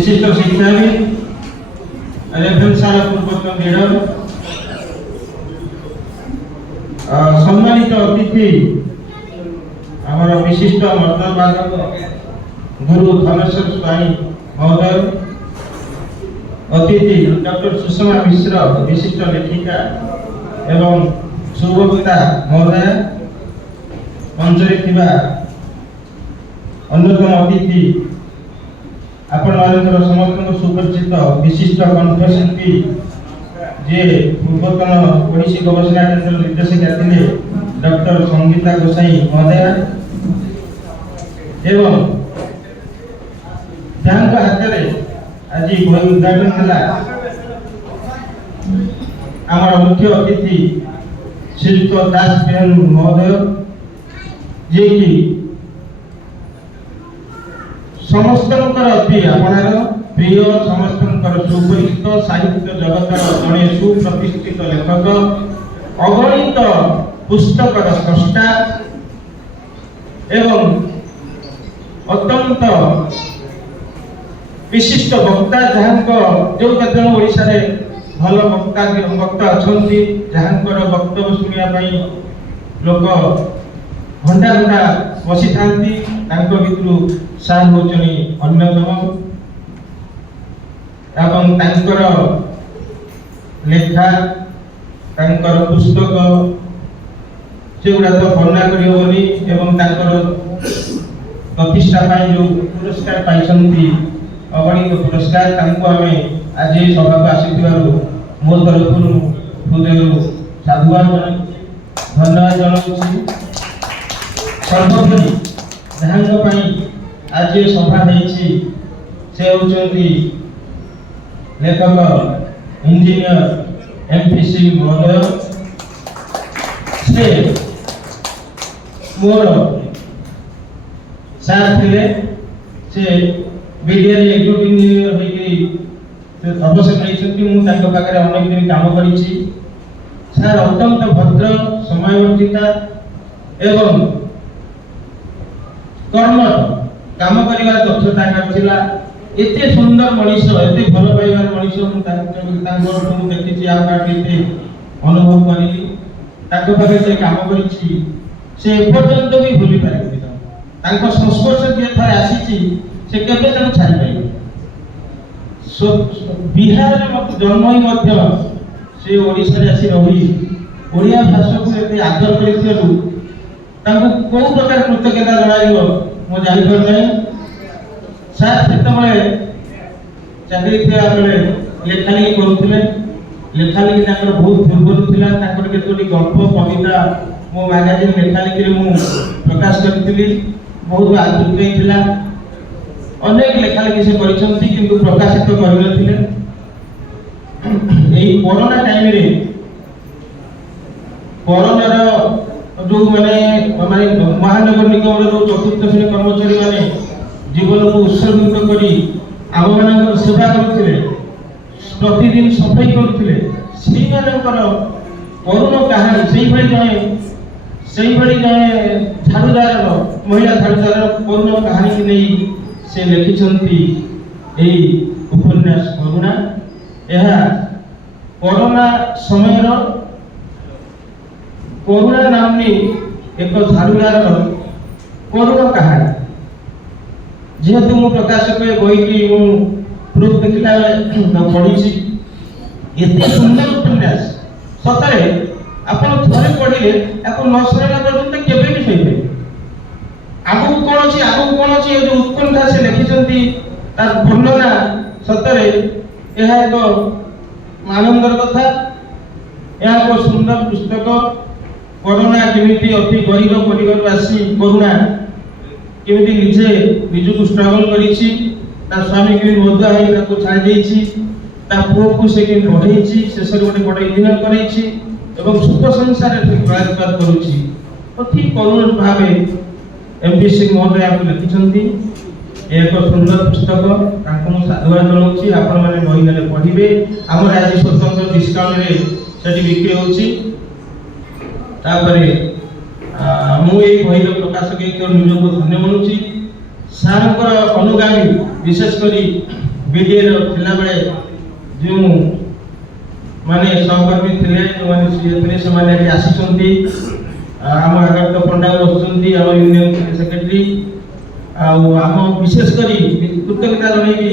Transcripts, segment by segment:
विशिष्ट शिक्षाविद रेफरेंसार पूर्वतन लीडर सम्मानित अतिथि आमर विशिष्ट मर्तबादक गुरु धनेश्वर स्वाई महोदय, अतिथि डॉक्टर सुषमा मिश्र विशिष्ट लेखिका एवं सुवक्ता महोदय, मंचरे थिबा अन्यतम अतिथि आपण मानकर समस्त सुपरिचित विशिष्ट कंठशिल्पी जे पूर्वतन ओडिसी गवेषणा केन्द्र निर्देशिका थिले डॉक्टर संगीता गोसाई महोदय एवं जहां हाथ आज बही उद्घाटन है आमर मुख्य अतिथि श्रीयुक्त दास बेहन महोदय जे कि समस्त अति आपणार प्रिय समस्त सुपरिचित साहित्य जगतर जड़े सुप्रतिष्ठित लेखक अगणित पुस्तक स्रष्टा एवं अत्यंत विशिष्ट वक्ता जहां जो केतन ओडिशा रे भल वक्ता अच्छा जहां वक्तव्य शुणा लोक घंटा घंटा बसी था भितर सार होचनी अन्यतम एवं लेखा पुस्तक से गुड़ा तो वर्णना करनी एवं प्रतिष्ठा जो पुरस्कार पाई अगणित पुरस्कार आम आज सभा को आसी मो तरफ हृदय साधुवाद धन्यवाद जनाऊँ। सर्वोपरि जहां आज सभा से होती लेखक इंजीनियर MP सिंह महोदय से मोर सार थे से बीडीआर एग्जीक्यूटिव इंजीनियर होकर अवसर नहीं अनेक दिन काम कर सार अत्यंत भद्र समयवर्तिता एवं कर्म काम कर दक्षता करथिला एते सुंदर मनीष एते भल पाइबार मनीष देखी अनुभव करी पाखे से काम कर एपर्यंत भी भूली पारे संस्पर्श जे थे आसी से केबे छाड़ी पारे बिहार में जन्म ही से ओडिशा आसी रही ओडिया भाषा को एते आदर कर कौ प्रकार कृतज्ञता जनाइब मो जापर ना सार से चाकरी बेले लेखालेखी करुले लेखालेखी बहुत दुर्बल था केतोटी गल्प कविता मो मैगाजिन लेखालेखी मुझे प्रकाश करी बहुत आदृत होता अनेक लेखालेखी से प्रकाशित कर कोरोना टाइम रे कोरोनार जो माने महानगर निगम जो चतुर्थ श्रेणी कर्मचारी माने जीवन को उत्सर्गित करी आम मान सेवा करते प्रतिदिन सफाई करते करुण कहानी जड़े झाड़ूदार महिला झाड़ूदार करुण कहानी की नहीं से लिखिं उपन्यास करुणा यह कोरोना समय करुणा नामनी एक झाड़ूदार करुण कहानी जेहेतु मु प्रकाशक बही की प्रूफ देखला पढ़ी एत सुंदर उपन्यास सतरे आपन थरे पढ़िले आपको न सरला पर्यंत केबे भी सही आगु कौन अच्छी जो उत्कंठा से लिखिं तार वर्णना सतरे यह एक आनंदर कथा यह एक सुंदर पुस्तक कोरोना केमिति अति गरीब परिवार आसी करुणा केमिति निजे निजको स्ट्रगल करिछि ता स्वामी के मध्य है ताको छाड़ी देछि ता पुओ को से के पढ़ेछि शेष गोटे बड़ इंजीनियर करैछि एवं सुख संसार प्रयास करुछि अति करुण भावे MP सिंह महोदय आप लिखिछंती एक सुंदर पुस्तक ताको मु साधुवाद जनाउछि आपण माने बही नेले पढिबे हमर आज स्वतंत्र डिस्काउंट रे सेठी बिक्री होछि तापरे मु ए बही प्रकाशक निजको धन्य मानुछि सारंकर अनुगामी विशेष करी बीडीए थिला बेले जो माने सहकर्मी थिले जो माने सीए से माने आसीचंती आम आगे तो पंडा बसुंती आम यूनियन सेक्रेटरी आम विशेष करी कृतज्ञता जणैबी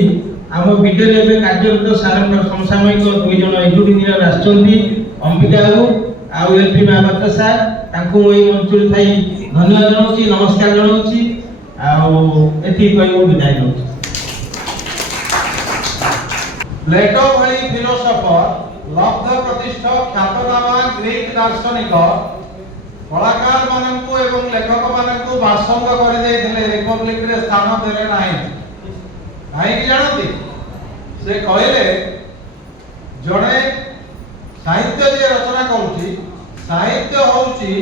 आम बीडीए एवं कार्यरत सार समसामयिक दुई जन एजुकेटिव आसचंती अंबिका बाबू आउ एलपी महापात्र सार तांको एई मंचुरी थाई धन्यवाद जनाउछि नमस्कार जनाउछि आउ एति कहि विदाय नउछि। प्लेटो भली फिलोसोफर लब्ध प्रतिष्ठ ख्यातनामा ग्रीक दार्शनिक कलाकार मानकु एवं लेखक मानकु बासंद करि दैथिले रिपब्लिक रे स्थान देले नाही काहे कि जानती से कहले जणे साहित्य जे रचना करूची साहित्य होउची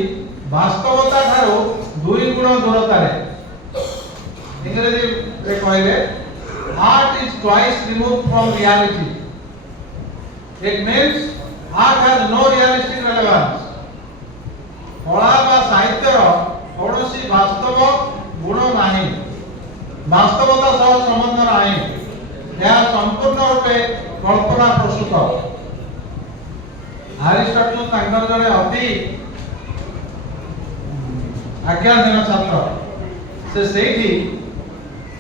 वास्तवता ठारो दुई गुण दूरता रे इंग्रेजी रे कहले art is twice removed from reality. It means art has no realistic relevance. कला बा साहित्यर कौनसी वास्तव गुण नहीं वास्तवता सह संबंध नहीं यह संपूर्ण रूपे कल्पना प्रस्तुत। अरिस्टोटल तांकर जड़े अति आज्ञाधीन छात्र से सेठी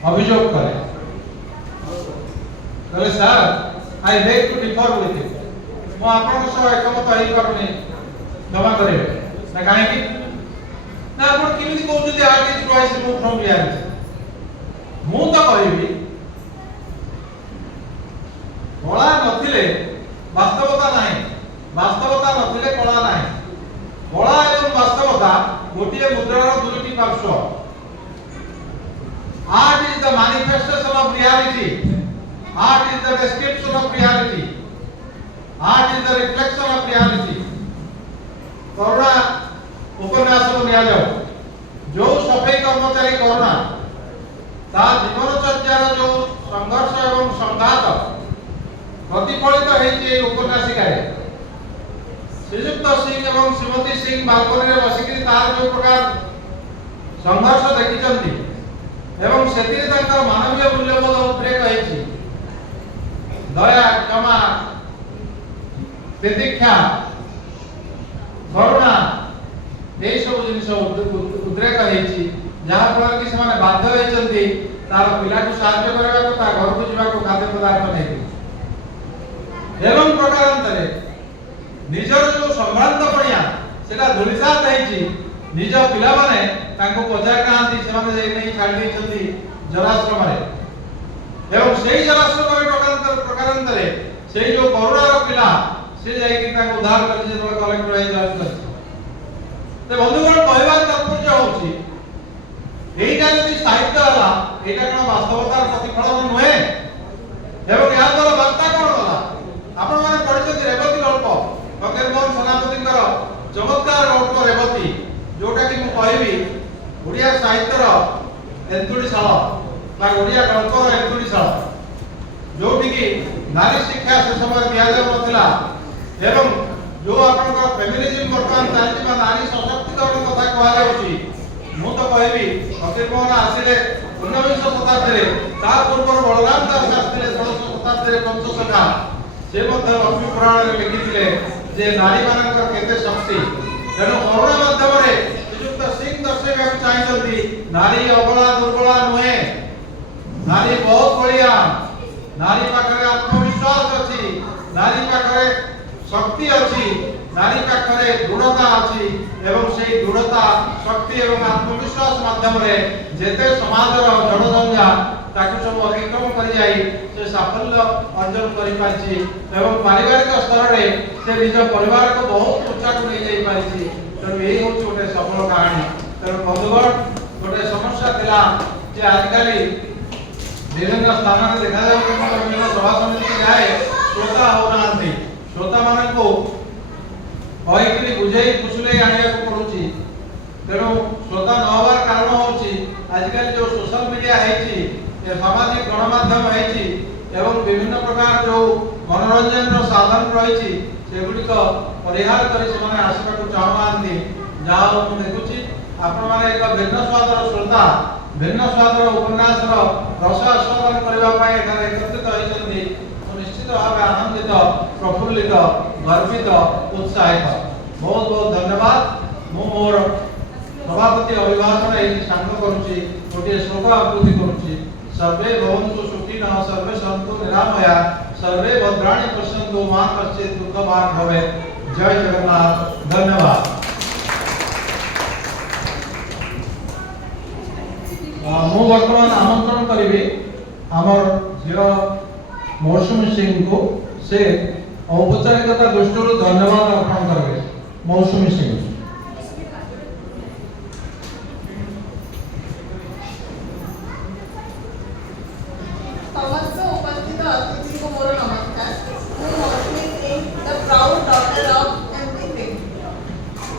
अभियोग करे कहले sir I beg to differ with you मो आपन सह एकमत होई परनी क्षमा करिवे ना काहे कि ना आपन किमिति कहउछथि art is twice remove from reality मु तो कहबी कला नथिले वास्तवता नाही वास्तवता नथिले कला नाही कला एवं वास्तवता गोटिए मुद्रार दुईटी पार्श्व। Art is the manifestation of reality art is the description of reality art is the reflection of reality। करुणा उपन्यास को निया जाओ जो सफाई कर्मचारी करुणा ता जीवन चर्चार जो संघर्ष एवं संघात प्रतिफलित होइछि उपन्यासिकारे श्रीयुक्त सिंह एवं श्रीमती सिंह बालकनी रे बसिकरी तार जो प्रकार संघर्ष देखिचंती एवं सेतिरे तांकर मानवीय मूल्यबोध उद्रेक होइछि दया क्षमा तितिक्षा करुणा ए सब जिनिस उद्रेक होइछि जहा फल कि से माने बाध्य होइछंती तार पिला को सहायता करबा को ता घर को जीवा को खाद्य पदार्थ नै एवं प्रकारांतरे निजर जो संभ्रांत पड़िया सेटा धुलिसात होइछि निज पिला माने ताको पचार कांती से माने जे नै छाड़ दैछंती जलाश्रम रे एवं सेही जलाश्रम रे प्रकारांतरे सेही जो करुणार पिला से जाई कि ताको उद्धार कर जे कलेक्टर आइ जाय ते बंधुगण कहबार तात्पर्य होछि एटा यदि साहित्य हला एटा कोन वास्तवतार प्रतिफलन नहे एवं या द्वारा वार्ता कोन हला आपण माने पढिछथि रेवती गल्प फकीर मोहन सेनापतिकर चमत्कार गल्प रेवती जोटा कि मु कहबी ओडिया साहित्यर एंतुडीशाला बा ओडिया गल्पर एंतुडीशाला जोटी की नारी शिक्षा से समय दिया जाउ नथिला एवं जो आपनकर फेमिनिज्म वर्तमान चालछि बा नारी सशक्तिकरण कथा कहला जाउछि मु तो कहबी फकीर मोहन आसिले 19वीं शताब्दी रे ता पूर्व बलराम दास आसिले 16th शताब्दी रे पंचसखा से मध्य लक्ष्मी पुराण रे लिखिथिले जे नारी मानकर केते शक्ति तेनो करुणा माध्यम रे श्रीयुक्त सिंह दर्शेबा चाहिछंती नारी अबला दुर्बला नुहे नारी बहुत बढ़िया नारी पाखरे आत्मविश्वास अछि नारी पाखरे शक्ति अछि नारी पाखरे दृढ़ता अछि एवं सेही दृढ़ता शक्ति एवं आत्मविश्वास माध्यम रे जेते समाजर जड़जंजा ताकु सब अतिक्रम करि जाई से साफल्य अर्जन करि पाछि एवं पारिवारिक स्तर रे से निज परिवार को बहुत ऊंचा को ले जाई पाछि तो एही होछ गोटे सफल कहानी। तो बंधुगण गोटे समस्या थिला जे आजकल विभिन्न स्थान में देखा जाए विभिन्न सभा समिति जाए श्रोता होना श्रोता मान को कहीकि बुझे फुसुले आने को पड़ुची तेणु श्रोता न होवार कारण होची आजकल जो सोशल मीडिया है सामाजिक गणमाध्यम है एवं विभिन्न प्रकार जो मनोरंजन साधन रही सेगुड़िक परिहार कर आसवा चाहूना जहाँ मुझे देखुची आपण मैंने एक भिन्न स्वादर श्रोता भिन्न स्वादर उपन्यास रस आस्वादन करने एकत्रित निश्चित भाव आनंदित प्रफुल्लित गर्वित उत्साहित बहुत बहुत धन्यवाद मु मोर सभापति अभिभाषण ये सांग करुच्ची गोटे श्लोक आकृति करुच्ची सर्वे भवन्तु सुखिनः सर्वे सन्तु निरामया सर्वे भद्राणि पश्यन्तु मा कश्चित् दुःखभाग् भवेत्। जय जगन्नाथ। धन्यवाद। मु वर्तमान आमंत्रण करी आमर झील मौसुमी सिंह को से औपचारिकता दृष्टि धन्यवाद अर्पण करेंगे। मौसुमी सिंह समस्त उपस्थित अतिथि को मोर नमस्कार। मैं मौसुमी Singh, the proud daughter of MP Singh.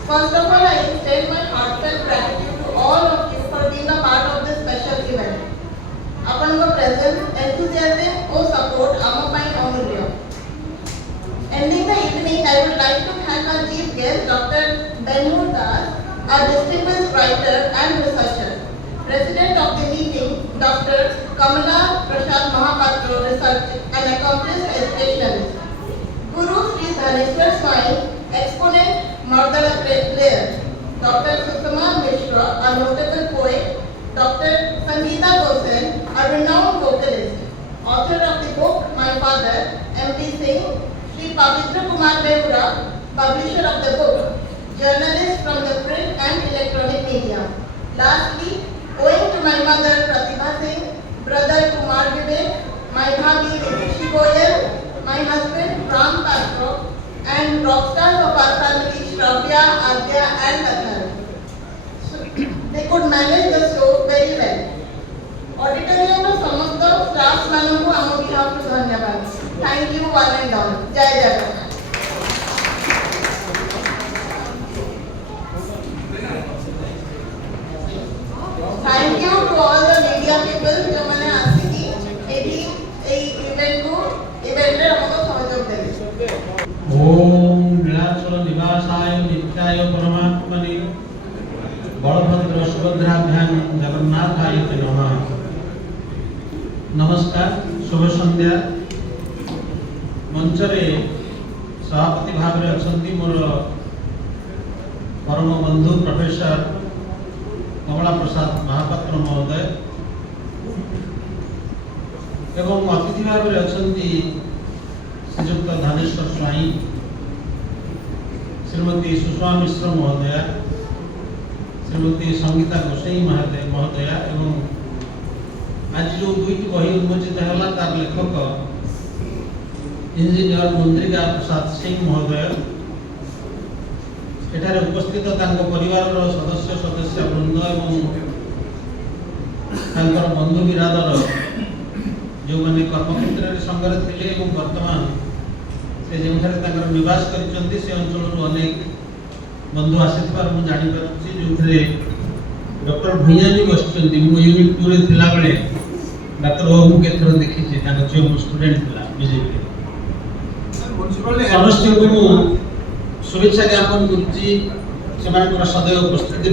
First of all, I extend my heartfelt gratitude to all of you for being a part of this special event. आपनका presence, enthusiasm और support आम पाई अमूल्य। Ending the evening, I would like to thank our chief guest, Dr. Benhur Das, our distinguished writer and researcher. President of the meeting, Dr. Kamala Prasad Mahapatra, researcher and accomplished educationalist. Guru Sri Dhaneshwar Swami, exponent, Mardana player. Dr. Susama Mishra, a notable poet. Dr. Sangeeta Gosen, a renowned vocalist. Author of the book My Father, MP Singh. Sri Pavitra Kumar Behura, publisher of the book. Journalist from the print and electronic media. Lastly, owing to my mother Pratibha Singh, brother Kumar Vivek, my bhabi Rishi Goyal, my husband Ram Patro, and rock stars of our family Shravya, Adya and Athar. So, they could manage the show very well. Auditorium में समस्त staff मानों को आम behalf से धन्यवाद। Thank you one and all. जय Jagannath. Thank you to all the media people जो मैंने आसी थी एडी ए इवेंट रे हमको सहयोग देले। ओम नीलाचल निवासाय नित्याय परमात्मने बलभद्र सुभद्राभ्यां जगन्नाथाय नमः। नमस्कार, शुभ संध्या। मंचरे सभापति भाव में अछंती मोर परम बंधु प्रोफेसर कमला प्रसाद महापात्र महोदय एवं अतिथि भाव में अछंती श्रीयुक्त धानेश्वर स्वाई, श्रीमती सुषमा मिश्र महोदया, श्रीमती संगीता गोसाई महोदया एवं आज जो दुईटी बही उन्मोचित है तार लेखक इंजीनियर मुंद्रिका प्रसाद सिंह महोदय एठारे उपस्थित परिवार सदस्य सदस्य वृंद एवं बंधु बिरादर जो मैंने कर्मक्षेत्र में संगरे थे वर्तमान से जो नवास कर अंचल अनेक बंधु आसी जापर जो डॉक्टर भूया भी बस यूनिट 2 रे थिला बेले डॉक्टर बाबू के थोड़ा देखी जो स्टूडेंट था बीजेपी समस्त को शुभेच्छा ज्ञापन कर सदैव उपस्थिति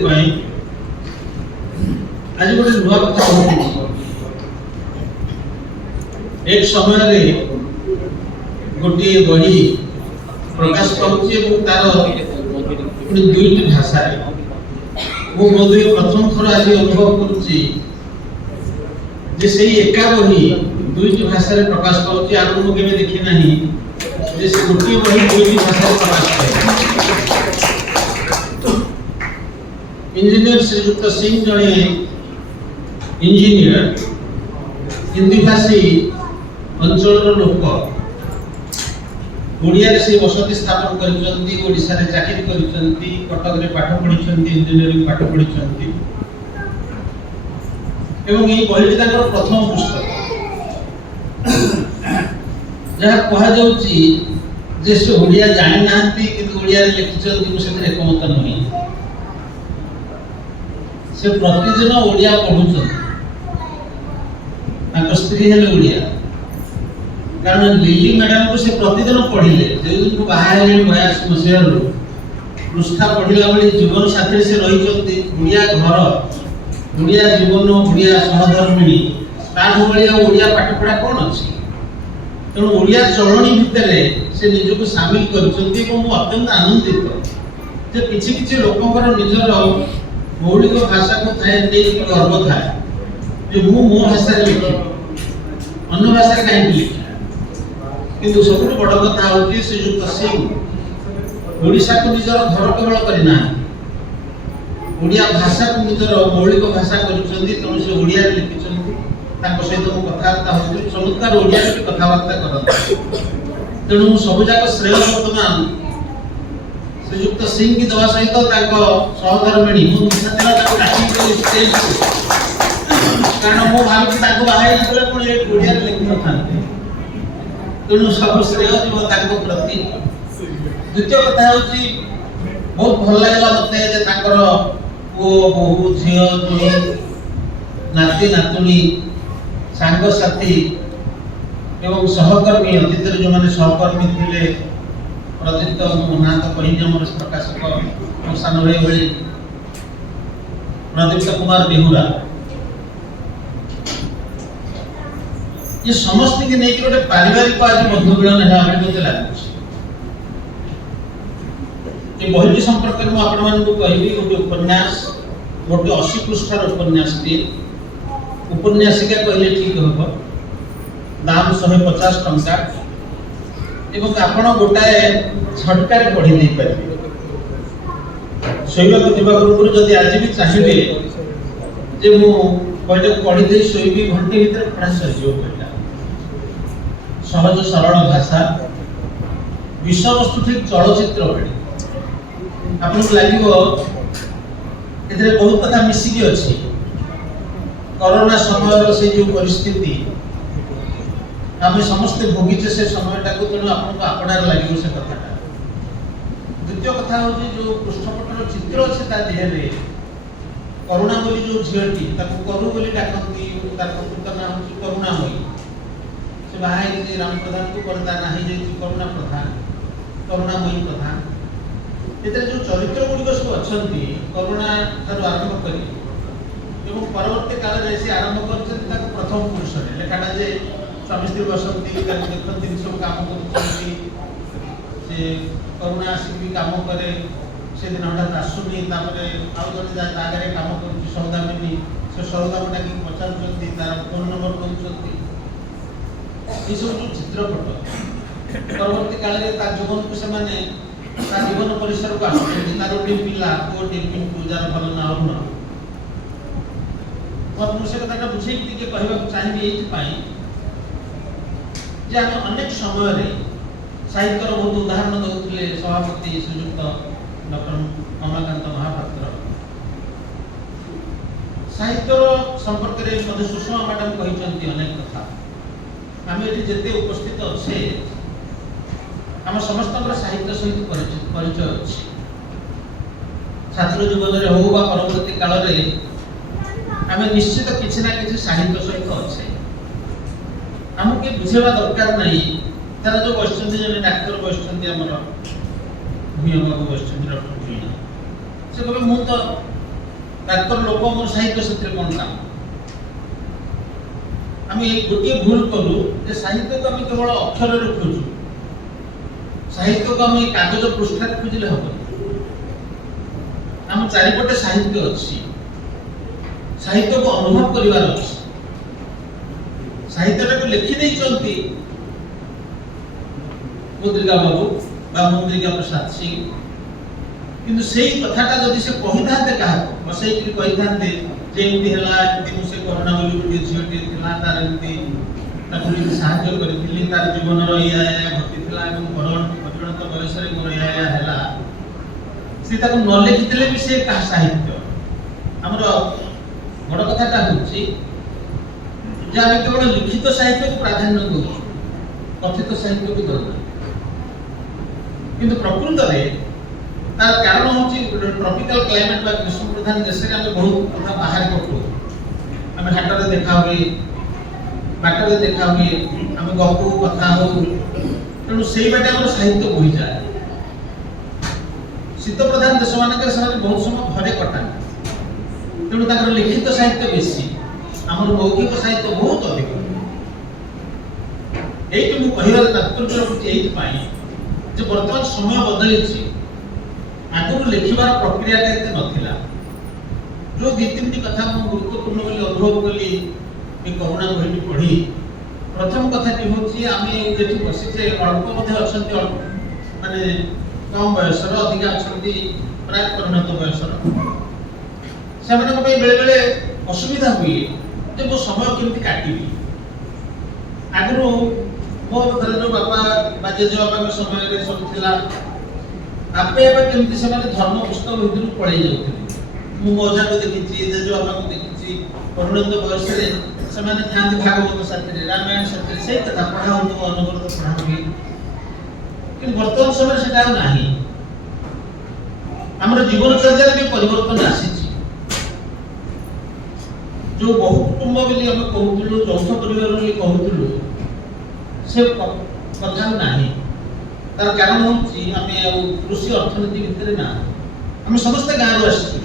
आज गोटे नुआ कथा एक समय गोटे बही प्रकाश पार दुईट भाषा बोधे प्रथम थर आज अनुभव कर एका बही दुईट भाषा प्रकाश पाऊँ आगे मुझे देखी ना गोटे बही दुईट भाषा प्रकाश पाए। इंजीनियर श्रीयुक्त सिंह जड़े इंजीनियर हिंदी भाषी अंचल लोक ओडिया से बसति स्थापन करिसें चाकरी कटक रे पाठ पढ़ी इंजीनियरिंग पाठ पढ़ी एवं ये बही प्रथम पुस्तक जहाँ कह से ओडिया जानी ना कि ओडिया लिखिं से एकमत नुहे से प्रतिदिन ओडिया पढ़ुं स्त्री हेले ओडिया कारण लिली मैडम को से प्रतिदिन पढ़िले जो दिन को बाहर 82 मसीह पृष्ठा पढ़िला बेले जीवन साथी से रही ओडिया घर ओडिया जीवन ओडिया सहधर्मिणी ओडिया पाठ पढ़ा कौन अच्छी ତେଣୁ ଓଡ଼ିଆ ଚଳଣି ଭିତରେ ସେ ନିଜକୁ ସାମିଲ କରିଛନ୍ତି ଏବଂ ମୁଁ ଅତ୍ୟନ୍ତ ଆନନ୍ଦିତ ଯେ କିଛି କିଛି ଲୋକଙ୍କର ନିଜର ମୌଳିକ ଭାଷାକୁ ଥାଏ ନେଇ ଗର୍ବ ଥାଏ ଯେ ମୁଁ ମୋ ଭାଷାରେ ଲେଖିବି, ଅନ୍ୟ ଭାଷାରେ କାହିଁକି ଲେଖିବି। କିନ୍ତୁ ସବୁଠୁ ବଡ଼ କଥା ହେଉଛି ଶ୍ରୀଯୁକ୍ତ ସିଂ ଓଡ଼ିଶାକୁ ନିଜର ଘର କେବଳ କରିନାହାନ୍ତି, ଓଡ଼ିଆ ଭାଷାକୁ ନିଜର ମୌଳିକ ଭାଷା କରିଛନ୍ତି। ତେଣୁ ସେ ଓଡ଼ିଆରେ ଲେଖିଛନ୍ତି। ତାଙ୍କ ସହିତ ମୁଁ କଥାବାର୍ତ୍ତା ହେଉଥିଲି, ଚମତ୍କାର ଓଡ଼ିଆରେ ବି କଥାବାର୍ତ୍ତା କରନ୍ତି। ତେଣୁ ମୁଁ ସବୁଯାକ ଶ୍ରେୟ ବର୍ତ୍ତମାନ ଶ୍ରୀଯୁକ୍ତ ସିଂ କି ଦେବା ସହିତ ତାଙ୍କ ସହଧର୍ମିଣୀ ମୁଁ ନିଶାଥିଲା ତାକୁ ଡାକିକି ଷ୍ଟେଜକୁ, କାରଣ ମୁଁ ଭାବୁଛି ତାଙ୍କୁ ବାହା ହେଇଥିଲେ ପୁଣି ଏ ଓଡ଼ିଆରେ ଲେଖିନଥାନ୍ତି। ତେଣୁ ସବୁ ଶ୍ରେୟ ଯିବ ତାଙ୍କ ପ୍ରତି। ଦ୍ୱିତୀୟ କଥା ହେଉଛି ବହୁତ ଭଲ ଲାଗିଲା ମୋତେ ଯେ ତାଙ୍କର ପୁଅ ବୋହୂ ଝିଅ ଜୋଇଁ ନାତି ନାତୁଣୀ ସାଙ୍ଗସାଥୀ ଏବଂ ସହକର୍ମୀ ଅତୀତରେ ଯେଉଁମାନେ ସହକର୍ମୀ ଥିଲେ ପ୍ରଦୀପ୍ତ ମୋ ନାଁ ତ କହିନି ଆମର ପ୍ରକାଶକ ମୋ ସାନ ଭାଇ ଭଳି ପ୍ରଦୀପ୍ତ କୁମାର ବେହୁରା ଏ ସମସ୍ତଙ୍କୁ ନେଇକି ଗୋଟେ ପାରିବାରିକ ଆଜି ବନ୍ଧୁ ମିଳନ ହେଲା ଭଳି ମୋତେ ଲାଗୁଛି। ଏ ବହିଟି ସମ୍ପର୍କରେ ମୁଁ ଆପଣମାନଙ୍କୁ କହିବି ଗୋଟେ ଉପନ୍ୟାସ, ଗୋଟେ 80 ପୃଷ୍ଠାର ଉପନ୍ୟାସଟି। ଉପନ୍ୟାସିକା କହିଲେ ଠିକ ହେବ, ଦାମ 150 ଟଙ୍କା ଏବଂ ଆପଣ ଗୋଟାଏ ଝଟକାରେ ପଢି ଦେଇପାରିବେ। ଶୋଇବାକୁ ଯିବା ପୂର୍ବରୁ ଯଦି ଆଜି ବି ଚାହିଁବେ ଯେ ମୁଁ ବହିଟାକୁ ପଢି ଦେଇ ଶୋଇବି, ଘଣ୍ଟେ ଭିତରେ ପଢା ସରିଯିବ। ବହିଟା ସହଜ ସରଳ ଭାଷା, ବିଷୟବସ୍ତୁ ଠିକ ଚଳଚ୍ଚିତ୍ର ଭଳି। ଆପଣଙ୍କୁ ଲାଗିବ ଏଥିରେ ବହୁତ କଥା ମିଶିକି ଅଛି। କରୋନା ସମୟର ସେ ଯେଉଁ ପରିସ୍ଥିତି ଆମେ ସମସ୍ତେ ଭୋଗିଛେ ସେ ସମୟଟାକୁ, ତେଣୁ ଆପଣଙ୍କୁ ଆପଣାରେ ଲାଗିବ ସେ କଥାଟା। ଦ୍ୱିତୀୟ କଥା ହେଉଛି ଯେଉଁ ପୃଷ୍ଠପଟର ଚିତ୍ର ଅଛି ତା ଦେହରେ କରୁଣା ବୋଲି ଯେଉଁ ଝିଅଟି, ତାକୁ କରୁ ବୋଲି ଡାକନ୍ତି, ତାର ପ୍ରକୃତ ନାଁ ହେଉଛି କରୁଣାମୟୀ। ସେ ବାହା ହେଇଛି ରାମ ପ୍ରଧାନକୁ, ପରେ ତା ନାଁ ହେଇଯାଇଛି କରୁଣା ପ୍ରଧାନ, କରୁଣାମୟୀ ପ୍ରଧାନ। ଏଥିରେ ଯେଉଁ ଚରିତ୍ର ଗୁଡ଼ିକ ସବୁ ଅଛନ୍ତି କରୁଣା ଠାରୁ ଆରମ୍ଭ କରି ଏବଂ ପରବର୍ତ୍ତୀ କାଳରେ ସେ ଆରମ୍ଭ କରିଛନ୍ତି ତାକୁ ପ୍ରଥମ ପୁରୁଷରେ ଲେଖାଟା ଯେ ସ୍ୱାମୀ ସ୍ତ୍ରୀ ବସନ୍ତି, ତାକୁ ଦେଖନ୍ତି ସବୁ କାମ କରୁଛନ୍ତି। ସେ କରୁଣା ଆସିକି କାମ କରେ, ସେଦିନ ହଠାତ୍ ଆସୁନି, ତାପରେ ଆଉ ଜଣେ ତା ଆଗରେ କାମ କରୁଛି ସୌଦାମିନୀ, ସେ ସୌଦାମ ଡାକିକି ପଚାରୁଛନ୍ତି, ତାର ଫୋନ୍ ନମ୍ବର ଦେଉଛନ୍ତି। ଏସବୁ ଯେଉଁ ଚିତ୍ରପଟ ପରବର୍ତ୍ତୀ କାଳରେ ତା ଜୀବନକୁ ସେମାନେ ତା ଜୀବନ ପରିସରକୁ ଆସୁଛନ୍ତି। ତାର ଗୋଟେ ପିଲା ପୁଅଟି ପିଣ୍ଟୁ, ଯାର ଭଲ ନାଁ ଅରୁଣ। ମୁଁ ସେ କଥାଟା ବୁଝେଇକି ଟିକେ କହିବାକୁ ଚାହିଁବି ଏଇଥିପାଇଁ ଯେ ଆମେ ଅନେକ ସମୟରେ ସାହିତ୍ୟର ବହୁତ ଉଦାହରଣ ଦେଉଥିଲେ ସଭାପତି ଶ୍ରୀଯୁକ୍ତ ଡକ୍ଟର କମଳାକାନ୍ତ ମହାପାତ୍ର। ସାହିତ୍ୟର ସମ୍ପର୍କରେ ମଧ୍ୟ ସୁଷମା ମ୍ୟାଡାମ କହିଛନ୍ତି ଅନେକ କଥା। ଆମେ ଏଠି ଯେତେ ଉପସ୍ଥିତ ଅଛେ ଆମ ସମସ୍ତଙ୍କର ସାହିତ୍ୟ ସହିତ ପରିଚୟ ଅଛି। ଛାତ୍ର ଜୀବନରେ ହଉ ବା ପରବର୍ତ୍ତୀ କାଳରେ ଆମେ ନିଶ୍ଚିତ କିଛି ନା କିଛି ସାହିତ୍ୟ ସହିତ ଅଛେ। ଆମକୁ କିଏ ବୁଝେଇବା ଦରକାର ନାହିଁ। ତାର ଯୋଉ ବସିଛନ୍ତି ଜଣେ ଡାକ୍ତର ବସିଛନ୍ତି, ଆମର ଭୂୟାଁ ବାବୁ ବସିଛନ୍ତି, ଡକ୍ଟର ଭୂୟାଁ, ସେ କହିବେ ମୁଁ ତ ଡାକ୍ତର ଲୋକ, ମୋର ସାହିତ୍ୟ ସେଥିରେ କ'ଣ କାମ। ଆମେ ଗୋଟିଏ ଭୁଲ କଲୁ ଯେ ସାହିତ୍ୟକୁ ଆମେ କେବଳ ଅକ୍ଷରରେ ଖୋଜୁ, ସାହିତ୍ୟକୁ ଆମେ କାଗଜ ପୃଷ୍ଠାରେ ଖୋଜିଲେ ହବନି। ଆମ ଚାରିପଟେ ସାହିତ୍ୟ ଅଛି, ସାହିତ୍ୟକୁ ଅନୁଭବ କରିବାର ଅଛି। ସାହିତ୍ୟଟାକୁ ଲେଖି ଦେଇଛନ୍ତି ମୁଦ୍ରିକା ବାବୁ ବା ମୁଦ୍ରିକା ପ୍ରସାଦ ସିଂ, କିନ୍ତୁ ସେଇ କଥାଟା ଯଦି ସେ କହିଥାନ୍ତେ କାହାକୁ ବସେଇକି କହିଥାନ୍ତେ ଯେ ଏମିତି ହେଲା, ଏମିତି ମୁଁ ସେ କରୁଣା ବୋଲି ଗୋଟିଏ ଝିଅଟିଏ ଥିଲା, ତାର ଏମିତି ତାକୁ ଏମିତି ସାହାଯ୍ୟ କରିଥିଲି, ତାର ଜୀବନର ଏଇଆ ଘଟିଥିଲା ଏବଂ ପରିଣତ ବୟସରେ ମୋର ଏଇଆ ହେଲା, ସେ ତାକୁ ନ ଲେଖିଥିଲେ ବି ସେ କାହା ସାହିତ୍ୟ। ଆମର ବଡ଼ କଥାଟା ହେଉଛି ଯେ ଆମେ କେବଳ ଲିଖିତ ସାହିତ୍ୟକୁ ପ୍ରାଧାନ୍ୟ ଦେଉଛୁ, କଥିତ ସାହିତ୍ୟକୁ ଦେଉନା। କିନ୍ତୁ ପ୍ରକୃତରେ ତାର କାରଣ ହେଉଛି ଟ୍ରପିକାଲ କ୍ଲାଇମେଟ ବା ଗ୍ରୀଷ୍ମ ପ୍ରଧାନ ଦେଶରେ ଆମେ ବହୁତ କଥା ବାହାରେ ପକଉ। ଆମେ ହାଟରେ ଦେଖା ହୁଏ, ବାଟରେ ଦେଖା ହୁଏ, ଆମେ ଗପୁ କଥା ହଉ, ତେଣୁ ସେଇ ବାଟେ ଆମର ସାହିତ୍ୟ ବୋହିଯାଏ। ଶୀତ ପ୍ରଧାନ ଦେଶ ମାନଙ୍କରେ ସେମାନେ ବହୁତ ସମୟ ଘରେ କଟାନ୍ତି, ତେଣୁ ତାଙ୍କର ଲିଖିତ ସାହିତ୍ୟ ବେଶୀ, ଆମର ମୌଖିକ ସାହିତ୍ୟ ବହୁତ ଅଧିକ। এইଠି ମୁଁ କହିବାର ତାତ୍ପର୍ଯ୍ୟ ରଖୁଛି ଏଇଥିପାଇଁ ଯେ ବର୍ତ୍ତମାନ ସମୟ ବଦଳିଛି। ଆଗରୁ ଲେଖିବାର ପ୍ରକ୍ରିୟାଟା ଏତେ ନଥିଲା। ଯୋଉ ଦି ତିନିଟି କଥା ମୁଁ ଗୁରୁତ୍ୱପୂର୍ଣ୍ଣ ବୋଲି ଅନୁଭବ କଲି ଏ କରୁଣା ବହିଟି ପଢ଼ି, ପ୍ରଥମ କଥାଟି ହେଉଛି ଆମେ ଯେଠି ବସିଛେ ଅଳ୍ପ ମଧ୍ୟ ଅଛନ୍ତି, ମାନେ କମ ବୟସର, ଅଧିକା ଅଛନ୍ତି ପ୍ରାୟ ପରିଣତ ବୟସର। ସେମାନଙ୍କ ପାଇଁ ବେଳେବେଳେ ଅସୁବିଧା ହୁଏ ଯେ ମୁଁ ସମୟ କେମିତି କାଟିବି। ଆଗରୁ ମୋ ଘରେ ଯୋଉ ବାପା ବା ଜେଜେବାପାଙ୍କ ସମୟରେ ସବୁ ଥିଲା, ଆପେ ଆପେ କେମିତି ସେମାନେ ଧର୍ମ ପୁସ୍ତକ ଭିତରୁ ପଳେଇ ଯାଉଥିଲେ। ମୁଁ ମୋ ଅଜାକୁ ଦେଖିଛି, ଜେଜେବାପାଙ୍କୁ ଦେଖିଛି, ପରିଣତ ବୟସରେ ସେମାନେ ଥାଆନ୍ତି ଭାଗବତ ସାଥିରେ, ରାମାୟଣ ସାଥିରେ, ସେଇ କଥା ପଢ଼ା ହଉଥିବ, ଅନବରତ ପଢ଼ା ହୁଏ। କିନ୍ତୁ ବର୍ତ୍ତମାନ ସମୟରେ ସେଟା ଆଉ ନାହିଁ। ଆମର ଜୀବନଚର୍ଯ୍ୟାରେ ବି ପରିବର୍ତ୍ତନ ଆସିଛି। ଯୋଉ ବହୁ କୁଟୁମ୍ବ ବୋଲି ଆମେ କହୁଥିଲୁ, ଯୌଥ ପରିବାର ବୋଲି କହୁଥିଲୁ, ସେ କଥା ଆଉ ନାହିଁ। ତାର କାରଣ ହେଉଛି ଆମେ ଆଉ କୃଷି ଅର୍ଥନୀତି ଭିତରେ ନା, ଆମେ ସମସ୍ତେ ଗାଁରୁ ଆସିଛୁ।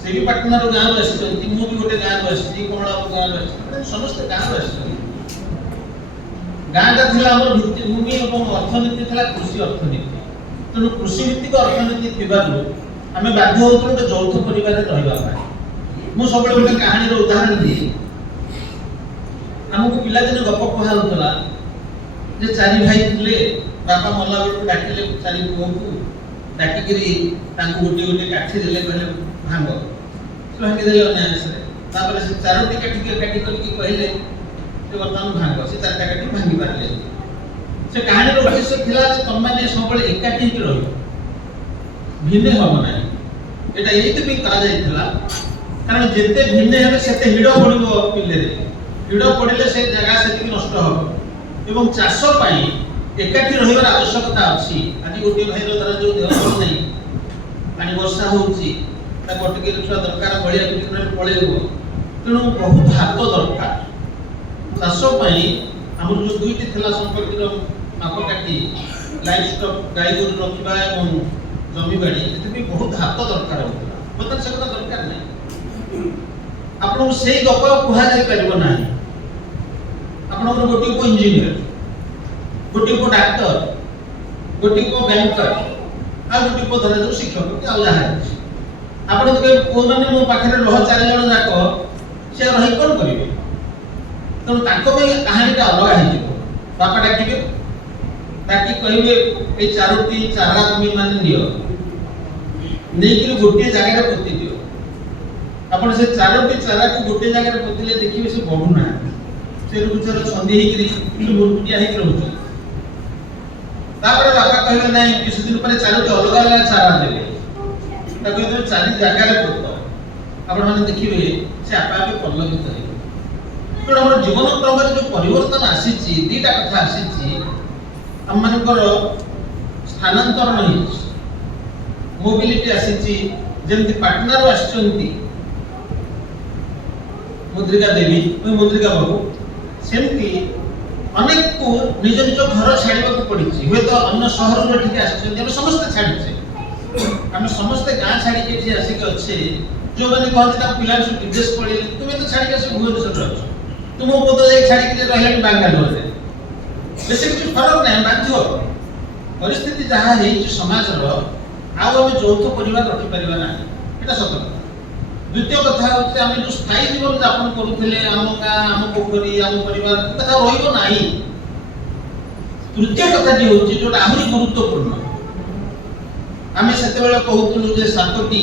ସେ ବି ପାଟନାରୁ ଗାଁରୁ ଆସିଛନ୍ତି, ମୁଁ ବି ଗୋଟେ ଗାଁରୁ ଆସିଛି, କମଳାପୁର ଗାଁରୁ ଆସିଛି, ସମସ୍ତେ ଗାଁରୁ ଆସିଛନ୍ତି। ଗାଁଟା ଥିଲା ଆମର ଭିତ୍ତିଭୂମି ଏବଂ ଅର୍ଥନୀତି ଥିଲା କୃଷି ଅର୍ଥନୀତି। ତେଣୁ କୃଷି ଭିତ୍ତିକ ଅର୍ଥନୀତି ଥିବାରୁ ଆମେ ବାଧ୍ୟ ହେଉଥିଲୁ ଗୋଟେ ଯୌଥ ପରିବାରରେ ରହିବା ପାଇଁ। ମୁଁ ସବୁବେଳେ ଗୋଟେ କାହାଣୀର ଉଦାହରଣ ଦିଏ। ଆମକୁ ପିଲାଦିନେ ଗପ କୁହା ହେଉଥିଲା ଯେ ଚାରି ଭାଇ ଥିଲେ, ବାପା ମଲା ବେଳକୁ ଡାକିଲେ ଚାରି ପୁଅକୁ, ଡାକିକିରି ତାଙ୍କୁ ଗୋଟିଏ ଗୋଟିଏ କାଠି ଦେଲେ, କହିଲେ ଭାଙ୍ଗ। ସେ ଭାଙ୍ଗିଦେଲେ ଅନାୟାସରେ। ତାପରେ ସେ ଚାରୋଟି କାଠିକି କାଟି କରିକି କହିଲେ ଯେ ବର୍ତ୍ତମାନ ଭାଙ୍ଗ। ସେ ଚାରିଟା କାଠି ଭାଙ୍ଗି ପାରିଲେ। ସେ କାହାଣୀର ଉଦ୍ଦେଶ୍ୟ ଥିଲା ଯେ ତମମାନେ ସବୁବେଳେ ଏକାଠି ହେଇକି ରହିବ, ଭିନ୍ନ ହବ ନାହିଁ। ଏଇଟା ଏଇଥିପାଇଁ କରାଯାଇଥିଲା କାରଣ ଯେତେ ଭିନ୍ନ ହେବେ ସେତେ ହିଡ଼ ପଡ଼ିବ ବିଲରେ। ହିଡ଼ ପଡ଼ିଲେ ସେ ଜାଗା ସେତିକି ନଷ୍ଟ ହବ। ଏବଂ ଚାଷ ପାଇଁ ଏକାଠି ରହିବାର ଆବଶ୍ୟକତା ଅଛି। ଆଜି ଗୋଟିଏ ଭାଇର ଧର ଯୋଉ ଦେହ ଭଲ ନାହିଁ, ପାଣି ବର୍ଷା ହଉଛି, ତାକୁ ଅଟକି ରଖିବା ଦରକାର, ବଳିଆ ପିଟିରେ ପଳେଇବ। ତେଣୁ ବହୁତ ହାତ ଦରକାର। ଚାଷ ପାଇଁ ଆମର ଯୋଉ ଦୁଇଟି ଥିଲା ସମ୍ପତ୍ତିର ମାପକାଠି, ଲାଇଫ ଷ୍ଟକ୍, ଗାଈ ଗୋରୁ ରଖିବା ଏବଂ ଜମିବାଡ଼ି, ଏଥିପାଇଁ ବହୁତ ହାତ ଦରକାର ହେଉଥିଲା। ବର୍ତ୍ତମାନ ସେ କଥା ଦରକାର ନାହିଁ। ଆପଣଙ୍କୁ ସେଇ ଗପ କୁହାଯାଇ ପାରିବ ନାହିଁ। ଆପଣଙ୍କର ଗୋଟିଏ ପୁଅ ଇଞ୍ଜିନିୟର, ଗୋଟିଏ ପୁଅ ଡାକ୍ତର, ଗୋଟିଏ ପୁଅ ବ୍ୟାଙ୍କର, ଆଉ ଗୋଟିଏ ପୁଅ ଧରାଯାଉ ଶିକ୍ଷକ, ଆଉ ଯାହା ଅଛି। ଆପଣ ଯଦି ପୁଅମାନେ ମୋ ପାଖରେ ରହ 4 ଜଣ ଯାକ, ସେ ରହି କ'ଣ କରିବେ? ତେଣୁ ତାଙ୍କ ପାଇଁ କାହାଣୀଟା ଅଲଗା ହେଇଯିବ। ବାପା ଡାକିବେ, ଡାକି କହିବେ ଏଇ 4ଟି ଚାରା ତୁମେ ମାନେ ନିଅ, ନେଇକିରି ଗୋଟିଏ ଜାଗାରେ ପୋତି ଦିଅ। ଆପଣ ସେ 4ଟି ଚାରାକୁ ଗୋଟିଏ ଜାଗାରେ ପୋତିଲେ ଦେଖିବେ ସେ ବଢୁନାହାନ୍ତି। ସେ ରୁଚର ଛନ୍ଦି ହେଇକିରି ମୁରୁଟିଆ ହେଇକି ରହୁଛନ୍ତି। ତାପରେ ବାପା କହିବେ ନାଇଁ, କିଛି ଦିନ ପରେ 4ଟି ଅଲଗା ଅଲଗା ଚାରା ଦେବେ। ତାକୁ କହିବେ 4 ଜାଗାରେ ପୋତ। ଆପଣମାନେ ଦେଖିବେ ସେ ଆପେ ଆପେ ପଲ୍ଲବିତ ହେବେ। ତେଣୁ ଆମର ଜୀବନ କ୍ରମରେ ଯୋଉ ପରିବର୍ତ୍ତନ ଆସିଛି, 2ଟା କଥା ଆସିଛି। ଆମମାନଙ୍କର ସ୍ଥାନାନ୍ତରଣ ହେଇଛି, ମୋବିଲିଟି ଆସିଛି। ଯେମିତି ପାଟନାରୁ ଆସିଛନ୍ତି ମୁଦ୍ରିକା ଦେବୀ, ମୁଦ୍ରିକା ବାବୁ, ସେମିତି ଅନେକକୁ ନିଜ ନିଜ ଘର ଛାଡ଼ିବାକୁ ପଡ଼ିଛି। ହୁଏତ ଅନ୍ୟ ସହରରୁ ଏଠିକି ଆସିଛନ୍ତି, ଆମେ ସମସ୍ତେ ଛାଡ଼ିଛେ। ଆମେ ସମସ୍ତେ ଗାଁ ଛାଡ଼ିକି ଏଠି ଆସିକି ଅଛେ। ଯୋଉମାନେ କହନ୍ତି ତାଙ୍କ ପିଲାମାନେ ସବୁ ବିଦେଶ ପଳେଇଲେ, ତୁମେ ତ ଛାଡ଼ିକି ଆସି ଭୁବନେଶ୍ୱରରେ ଅଛ, ତୁମ ପୁଅ ତ ଯାଇ ଛାଡ଼ିକି ରହିଲାଣି ବାଙ୍ଗାଲୋରରେ। ବେଶୀ କିଛି ଫରକ ନାହିଁ, ବାଧ୍ୟ। ପରିସ୍ଥିତି ଯାହା ହେଇଛି ସମାଜର, ଆଉ ଆମେ ଯୌଥ ପରିବାର ରଖିପାରିବା ନାହିଁ, ଏଇଟା ସତ କଥା। ଦ୍ୱିତୀୟ କଥା ହେଉଛି ଆମେ ଯୋଉ ସ୍ଥାୟୀ ଜୀବନ ଯାପନ କରୁଥିଲେ, ଆମ ଗାଁ, ଆମ ପୋଖରୀ, ଆମ ପରିବାର, କଥା ରହିବ ନାହିଁ। ତୃତୀୟ କଥାଟି ହେଉଛି ଯୋଉଟା ଆହୁରି ଗୁରୁତ୍ୱପୂର୍ଣ୍ଣ। ଆମେ ସେତେବେଳେ କହୁଥିଲୁ ଯେ 7ଟି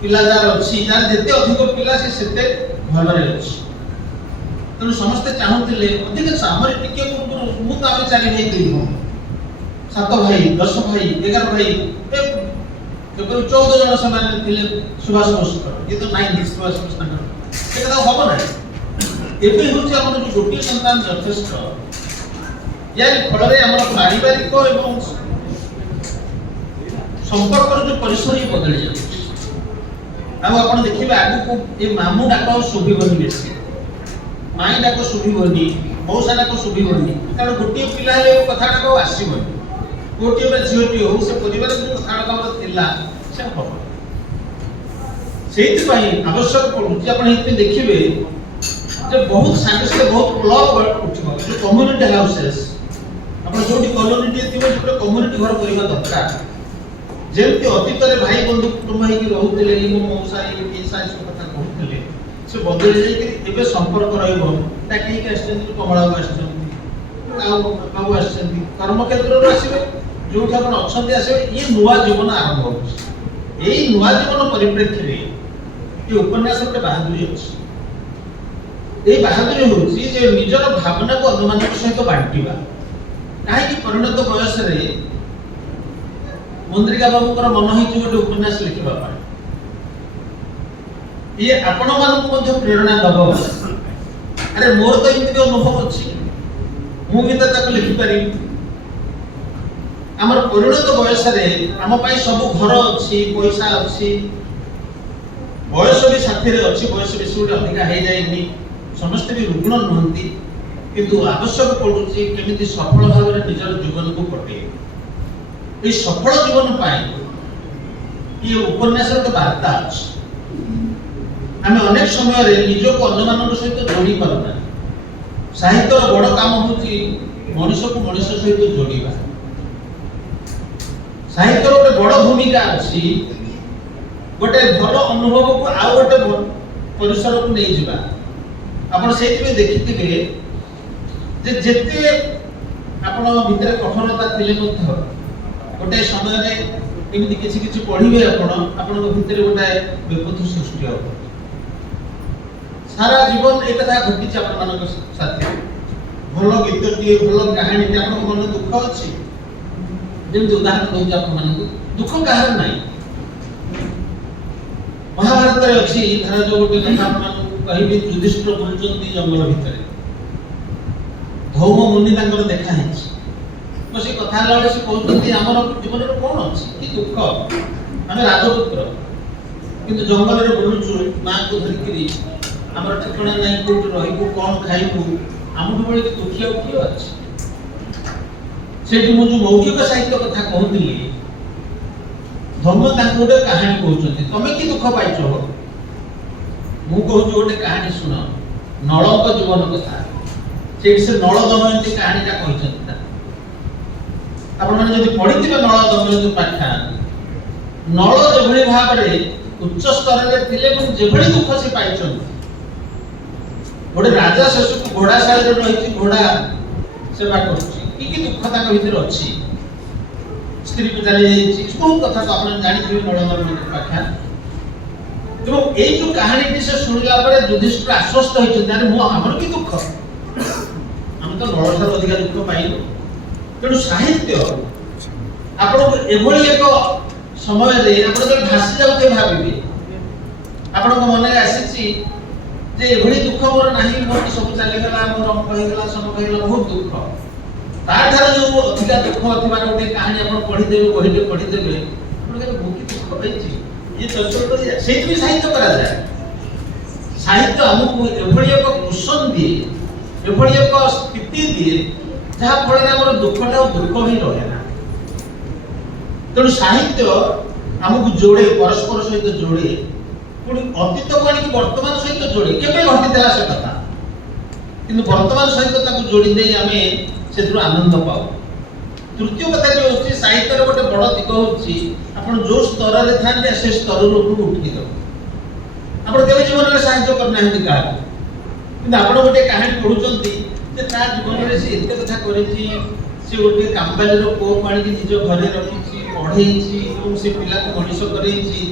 ପିଲା ଯାହାର ଅଛି, ଯାହାର ଯେତେ ଅଧିକ ପିଲା ସେ ସେତେ ଭଲରେ ଅଛି। ତେଣୁ ସମସ୍ତେ ଚାହୁଁଥିଲେ ଅଧିକାଂଶ, ଆମର ଟିକେ ପୂର୍ବରୁ ମୁଁ ତ ଆମେ 4 ଭାଇ 2 ଭଉଣୀ, 7 ଭାଇ, 10 ଭାଇ, 11 ଭାଇ, ଯେପରି 14 ଜଣ ସେମାନେ ଥିଲେ ସୁଭାଷ ବୋଷଙ୍କର, କିନ୍ତୁ ନାହିଁ ସୁଭାଷ ବୋଷ ତାଙ୍କର। ସେ କଥା ହବ ନାହିଁ। ଏବେ ହେଉଛି ଆମର ଯୋଉ ଗୋଟିଏ ସନ୍ତାନ ଯଥେଷ୍ଟ। ୟାର ଫଳରେ ଆମର ପାରିବାରିକ ଏବଂ ସମ୍ପର୍କର ଯୋଉ ପରିସର ବଦଳି ଯାଉଛି। ଆଉ ଆପଣ ଦେଖିବେ ଆଗକୁ ଏ ମାମୁଁ ଡାକ ଆଉ ଶୁଭିବନି, ବେଶୀ ମାଇଁ ଡାକ ଶୁଭିବନି, ମଉସା ଡାକ ଶୁଭିବନି। କାରଣ ଗୋଟିଏ ପିଲା ହେଲେ କଥାଟା ଆଉ ଆସିବନି। ଗୋଟିଏ ବା ଝିଅଟି ହଉ, ସେ ପରିବାର ଯୋଉ କଥାଟା ଆମର ଥିଲା ସେ ହବ। ସେଇଥିପାଇଁ ଆବଶ୍ୟକ ପଡୁଛି। ଆପଣ ଏଇଥିପାଇଁ ଦେଖିବେ जे बहुत सांगे बहुत क्लब उठिबो जो कम्युनिटी हाउसेस आपण जोटी कॉलोनी थिबो जो कम्युनिटी घर करबा दरकार जेमति अतीत रे भाई बंधु कुटुंब हे कि रहउतले इ मौसा इ सारी सब कथा कहउतले से बदल जाई कि एबे संपर्क रहइबो ताकि के आछन कमला आछन बाबू आछन कर्म क्षेत्र रो आसीबे जो आपण अछंती आसीबे ये नुवा जीवन आरंभ होछ एई नुवा जीवन परिप्रेक्षी रे ये उपन्यास रे बहादुरी अछि ए बहादुरी होची जे निजर भावना को अनुमान सहित बांटिबा काहे कि परिणत बयस रे मंद्रिका बाबूकर मन होई गोटे उपन्यास लिखिबा पाए ये आपण मानक मध्य प्रेरणा दबो अरे मोर तो इति अनुभव अछि मु भी ताको लिखि पारि हमर परिणत बयस रे हम पाई सब घर अछि पैसा अछि बयस भी साथी रे अछि बयस भी सुड अधिका हे जाइनी समस्त भी रुग्ण नहंती किंतु आवश्यक पडुची केमिति सफल भाव रे निजर जीवन को कटे ए सफल जीवन पाई ये उपन्यास रे वार्ता अछि हमें अनेक समय रे निजो को अन्य मानक सहित जोड़ी पारना साहित्य बड़ काम होची मनुष्य को मनुष्य सहित जोड़ीबा साहित्य रो बड़ भूमिका अछि गोटे भल अनुभव को आ गोटे परिसर को नहीं जिबा आपण सेति में देखिथिबे जे जेते आपण भितर कठोरता थिले मध्य गोटे समय रे एमिति किछि किछि पढिबे आपण भितर गोटे विपत्ति सृष्टि हो सारा जीवन एक कथा घटी आपण मानक साथी भल गीत टी भल कहानी टी आपण मन दुख अछि जेम उदाहरण दउछ आपण मानक दुख काहर नाही महाभारत रे अछि धर जो गोटे कथा आपण कहिबे युधिष्ठिर बुलचंदी जंगल भितर धौम मुनि तांकर देखा हिच बसी कथा लाले से कहउतंती हमर जीवन रे कोन अछि कि दुख हम राजपुत्र किंतु जंगल रे बुलुचु मां को धरिकरी हमर ठिकाना नै कोट रहिबो कोन खाइबो हमर बळे कि दुखिया कियो अछि सेठी मु जो मौखिक साहित्य कथा कहउतिली धर्म तांको गोटे कहानी कहउचंती तमे कि दुख पाइछो मु कहउछु गोटे कहानी सुन नळक जीवन कथा सेठी से नळ दमयंती कहानीटा कहिसंती आपण माने जदि पढिथिबे नळ दमयंती पाठा नळ जेभଳି भाबरे उच्च स्तर रे थिले मन जेभଳି दुख से पाइछंती गोटे राजा शेषु को घोड़ा साइड रे रहिछि घोड़ा सेवा करछि कि दुख ताक भीतर अछि स्त्री को चली जाइछि बहुत कथा तो आपण जानिथिबे नळदर मन पाखा तो एई जो कहानी टी से सुनिला परे युधिष्ठिर आश्वस्त होइछन अरे मो हमर की दुख हम तो नळसार अधिक दुख पाइलो तेणु साहित्य आपण एभଳି एक समय रे आपण तो भासी जाउते भाबिबे आपण मन रे आसीछि जे एभଳି दुख मोर नाही मोर सब चले गला मोर अंक हे गला सब हे गला बहुत दुख तार थार जो अधिका दुख अथवा गोटे कहानी आपण पढि देबे कहिबे पढि देबे आपण के बहुत दुख होइछि ये चर्चा तो सेति भी साहित्य करा जाय साहित्य हमको एभଳି एक कुशन दिए एभଳି एक स्थिति दिए जहा फळे हमर दुखटा दुख ही रहेना तेणु साहित्य हमको जोड़े परस्पर सहित जोड़े पुणी अतीत को आनी वर्तमान सहित जोड़े केबे घटितला से कथा किंतु वर्तमान सहित ताको जोड़ी दे हमें सेतु आनंद पाओ तृतीय कथा जो होची साहित्य रे गोटे बड़ दिग होची आपण जो स्तर रे थांते से स्तर रो उठी दो आपण केबे जीवन रे साहित्य करना हिंदी का किंतु आपण गोटे कहानी पढुचंती जे ता जीवन रे से एते कथा करेची से गोटे कांबाली रो को पानी के निज घरे रखीची पढेची एवं से पिला को मनीष करेची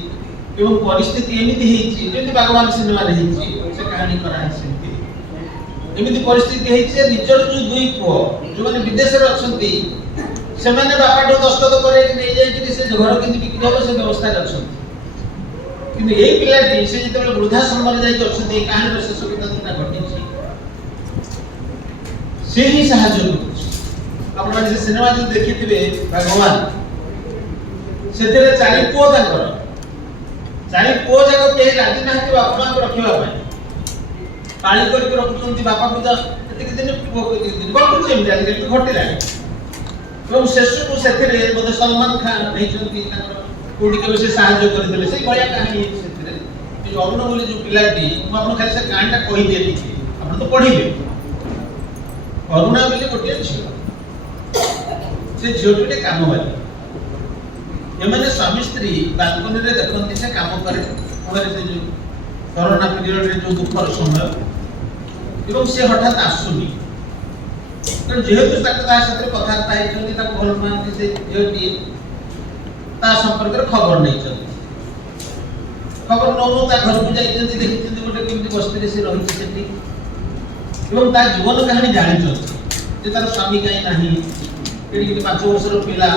एवं परिस्थिति एमिति हेची जेति भगवान सिनेमा रे हेची से कहानी करा हेची एमिति परिस्थिति हेची निजर जो दुई पो जो माने विदेश रे अछंती से माने बापाटो दस्तखत करे नै जाय कि से घर केति बिक्री हो से व्यवस्था रे अछंती किंतु एई पिलाटी से जेते वृद्धाश्रम रे जाय अछंती कहानी रे शेष कथा घटिची से ही सहायता करछि आपण माने से सिनेमा जो देखिथिबे भगवान सेतेरे चारि पो ताकर चारि पो जाको के राजी नाहि बापा को रखिबा पय पानी करके रखुचंती बापा पूजा एते दिन बटुचे एमती आज तो घटिला एवं शेष को सेथिरे बोधे सलमान खान नैचंती ताकर कोडी के से सहायता करदेले से बढिया कहानी सेथिरे जो अरुण बोली जो पिलाटी म आपन खाली से कहानीटा कहि दिए ठीक आपण ଆପଣ ତ ପଢିବେ। କରୁଣା ବୋଲି ଗୋଟିଏ ଝିଅ, ସେ ଝିଅଟି ଗୋଟେ କାମବାଲି। ଏମାନେ ସ୍ୱାମୀ ସ୍ତ୍ରୀ ବାଲକୋନିରେ ଦେଖନ୍ତି, ସେ କାମ କରେ ଘରେ, ସେ ଯୋଉ କରୋନା ପିରିୟଡରେ ଯୋଉ ଦୁଃଖର ସମୟ, ଏବଂ ସେ ହଠାତ୍ ଆସୁନି। ତେଣୁ ଯେହେତୁ ତାକୁ ତା ସାଥିରେ କଥାବାର୍ତ୍ତା ହେଇଛନ୍ତି, ତାକୁ ଭଲ ପାଆନ୍ତି, ସେ ଝିଅଟି ତା ସମ୍ପର୍କରେ ଖବର ନେଇଛନ୍ତି। ଖବର ନଉନୁ ତା ଘରକୁ ଯାଇଛନ୍ତି, ଦେଖିଛନ୍ତି ଗୋଟେ କେମିତି ବସ୍ତିରେ ସେ ରହିଛି ସେଠି, ଏବଂ ତା ଜୀବନ କାହାଣୀ ଜାଣିଛନ୍ତି ଯେ ତାର ସ୍ୱାମୀ କାହିଁ ନାହିଁ, ଏଠି 5 ବର୍ଷର ପିଲା,